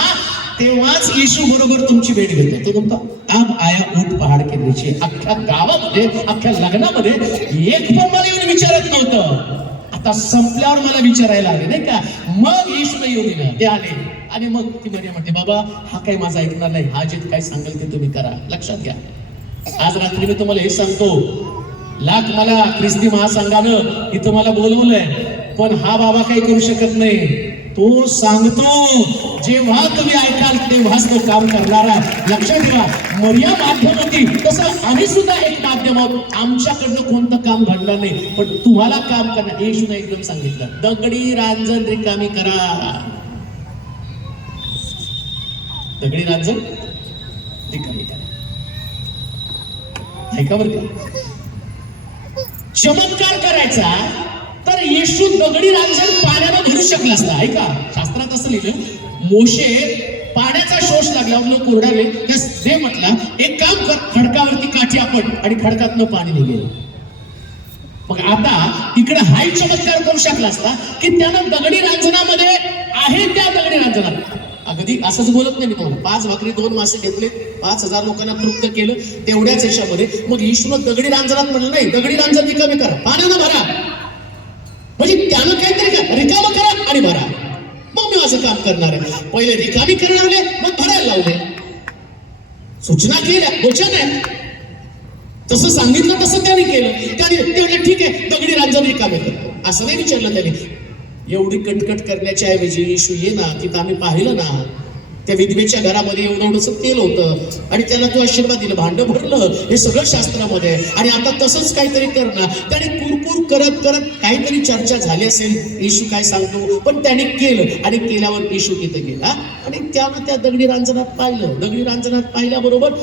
तेव्हाच येशू बरोबर तुमची भेट घेतो. तो म्हणतो, अब आया ऊंट पहाड के नीचे. अख्ख्या गावामध्ये, अख्ख्या लग्नामध्ये एक पण मला येऊन विचारत नव्हतं. आता संपल्यावर मला विचारायला आले नाही का. मग येशूला येऊ दिलं, ते आले. आणि मग ती मरियम म्हणते, बाबा हा काही माझा ऐकणार नाही, हा जे काय सांगेल ते तुम्ही करा. लक्षात घ्या, आज रात्री मी तुम्हाला हे सांगतो, लाख मला ख्रिस्ती महासंघानं इथं मला बोलवलंय, पण हा बाबा काही करू शकत नाही. तो सांगतो, जेव्हा तुम्ही ऐकाल तेव्हाच तो काम करणार आहे. लक्षात ठेवा, मरियम माध्यम होती, तसं आम्ही सुद्धा एक माध्यम आहोत. आमच्याकडनं कोणतं काम घडणार नाही, पण तुम्हाला काम करणार. येशूने एकदम सांगितलं, दगडी रांजण रिकामी करा. दगडी रांजण रिकामी करा. ऐका बरं का, चमत्कार करायचा तर येशू दगडी रांजण पाण्यानं भरू शकला असता. ऐका, शास्त्रात असं लिहिलं, मोशे पाण्याचा शोष लागला, लोक ओरडाले, दे म्हटला, एक काम कर, खडकावरती काठी आपण, आणि खडकातनं पाणी निघेल. मग आता इकडे हाय चमत्कार करू शकला असता की त्यानं दगडी रांजणामध्ये आहे, त्या दगडी रांजणात अगदी असंच बोलत नाही मी तुम्हाला, 5 भाकरी 2 मासे घेतले, 5000 लोकांना तृप्त केलं तेवढ्याच यशामध्ये. मग येशूनं दगडी रांजणात म्हणलं नाही, दगडी रांजण रिकामी करा, पाण्यानं भरा. म्हणजे त्यानं काहीतरी रिकामं करा आणि भरा, मग मी असं काम करणार आहे. पहिले रिकामी करायला लावले, मग भरायला लावले. सूचना केल्या, वचन आहे, तसं सांगितलं तसं त्याने केलं. त्याने ठीक आहे, दगडी रांजण रिकामी कर, असं नाही विचारलं त्याने. एवढी कटकट करण्याच्या ऐवजी येशू ये ना, तिथं आम्ही पाहिलं ना, त्या विधवेच्या घरामध्ये एवढंसं तेल होतं आणि त्याला तो आशीर्वाद दिला, भांड भरलं, हे सगळं शास्त्रामध्ये. आणि आता तसंच काहीतरी करणं. त्याने कुरकुर करत करत काहीतरी चर्चा झाली असेल, येशू काय सांगतो, पण त्याने केलं. आणि केल्यावर येशू तिथे गेला आणि त्यानं त्या दगडी रांजणात पाहिलं. दगडी रांजणात पाहिल्याबरोबर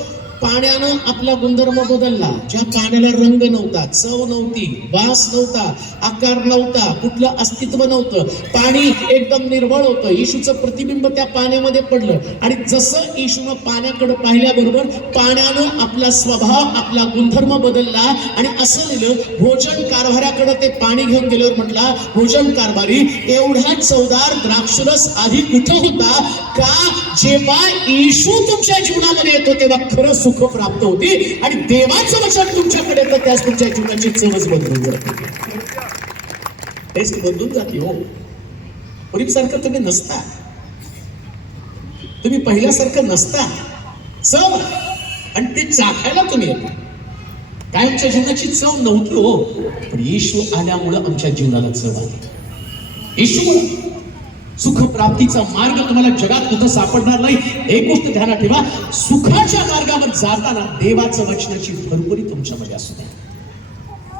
पाण्यानं आपला गुणधर्म बदलला. ज्या पाण्याला रंग नव्हता, चव नव्हती, वास नव्हता, आकार नव्हता, कुठलं अस्तित्व नव्हतं, पाणी एकदम निर्मळ होतं. येशूचं प्रतिबिंब त्या पाण्यामध्ये पडलं. आणि जसं येशूनं पाण्याकडे पाहिल्याबरोबर पाण्यानं आपला स्वभाव, आपला गुणधर्म बदलला. आणि असं लिहिलं, भोजन कारभाऱ्याकडे ते पाणी घेऊन गेल्यावर म्हटला, भोजन कारभारी, एवढा चवदार द्राक्षरस आधी कुठं होता का? जेव्हा येशू तुमच्या जीवनामध्ये येतो तेव्हा खरं सुख प्राप्त होती. आणि देवाचं वचन तुमच्याकडे येतं त्यास तुमच्या जीवनाची चवच बदलून जाते, टेस्ट बदलून जाते. हो, पूर्वीसारखं तुम्ही नसता, तुम्ही पहिल्यासारखं नसता. चव आणि ते चाखायला तुम्ही येता. काय आमच्या जीवनाची चव नव्हती हो, पण येशू आल्यामुळं आमच्या जीवनाला चव आली. येशूमुळं सुखप्राप्तीचा मार्ग तुम्हाला जगात कुठं सापडणार नाही. एक गोष्ट ध्यानात ठेवा, सुखाच्या मार्गावर जाताना देवाचं वचनाची भरपुरी तुमच्यामध्ये असू द्या.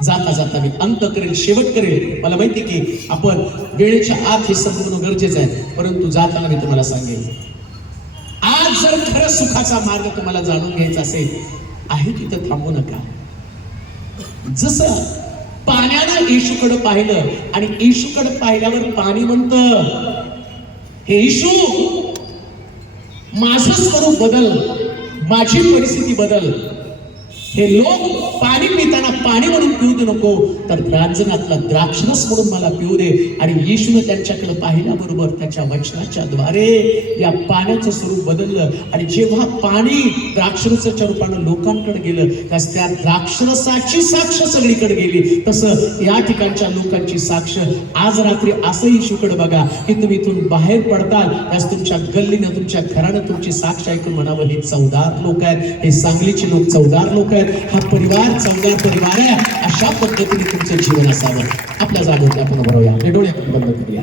जाता जाता मी अंत करेल, शेवट करेल. मला माहिती की आपण वेळेच्या आत हे संपूर्ण गरजेचं आहे, परंतु जाताना मी तुम्हाला सांगेन, आज जर खरं सुखाचा मार्ग तुम्हाला जाणून घ्यायचा असेल, आहे तिथं थांबू नका. जसं पाण्यानं येशूकडे पाहिलं आणि येशूकडे पाहिल्यावर पाणी म्हणतं, हे येशू, माझं स्वरूप बदल, माझी परिस्थिती बदल. हे लोक पाणी पिताना पाणी म्हणून पिऊ दे नको, तर रांजणातला द्राक्षरस म्हणून मला पिऊ दे. आणि येशूने त्यांच्याकडे पाहिल्याबरोबर त्याच्या वचनाच्या द्वारे या पाण्याचं स्वरूप बदललं. आणि जेव्हा पाणी द्राक्षरसाच्या रूपानं लोकांकडे गेलं, त्यास त्या द्राक्षरसाची साक्ष सगळीकडे गेली. तसं या ठिकाणच्या लोकांची साक्ष आज रात्री असं येशूकडे बघा की तुम्ही इथून बाहेर पडताल, त्यास तुमच्या गल्लीनं, तुमच्या घरानं तुमची साक्ष ऐकून म्हणावं, हे चवदार लोक आहेत, हे सांगलीचे लोक चवदार लोक आहेत, हा परिवार चवदार परिवार आहे. अशा पद्धतीने तुमचं जीवन असावं. आपल्या जागेवर आपण उभं राहूया, डोळे आपण बंद करूया.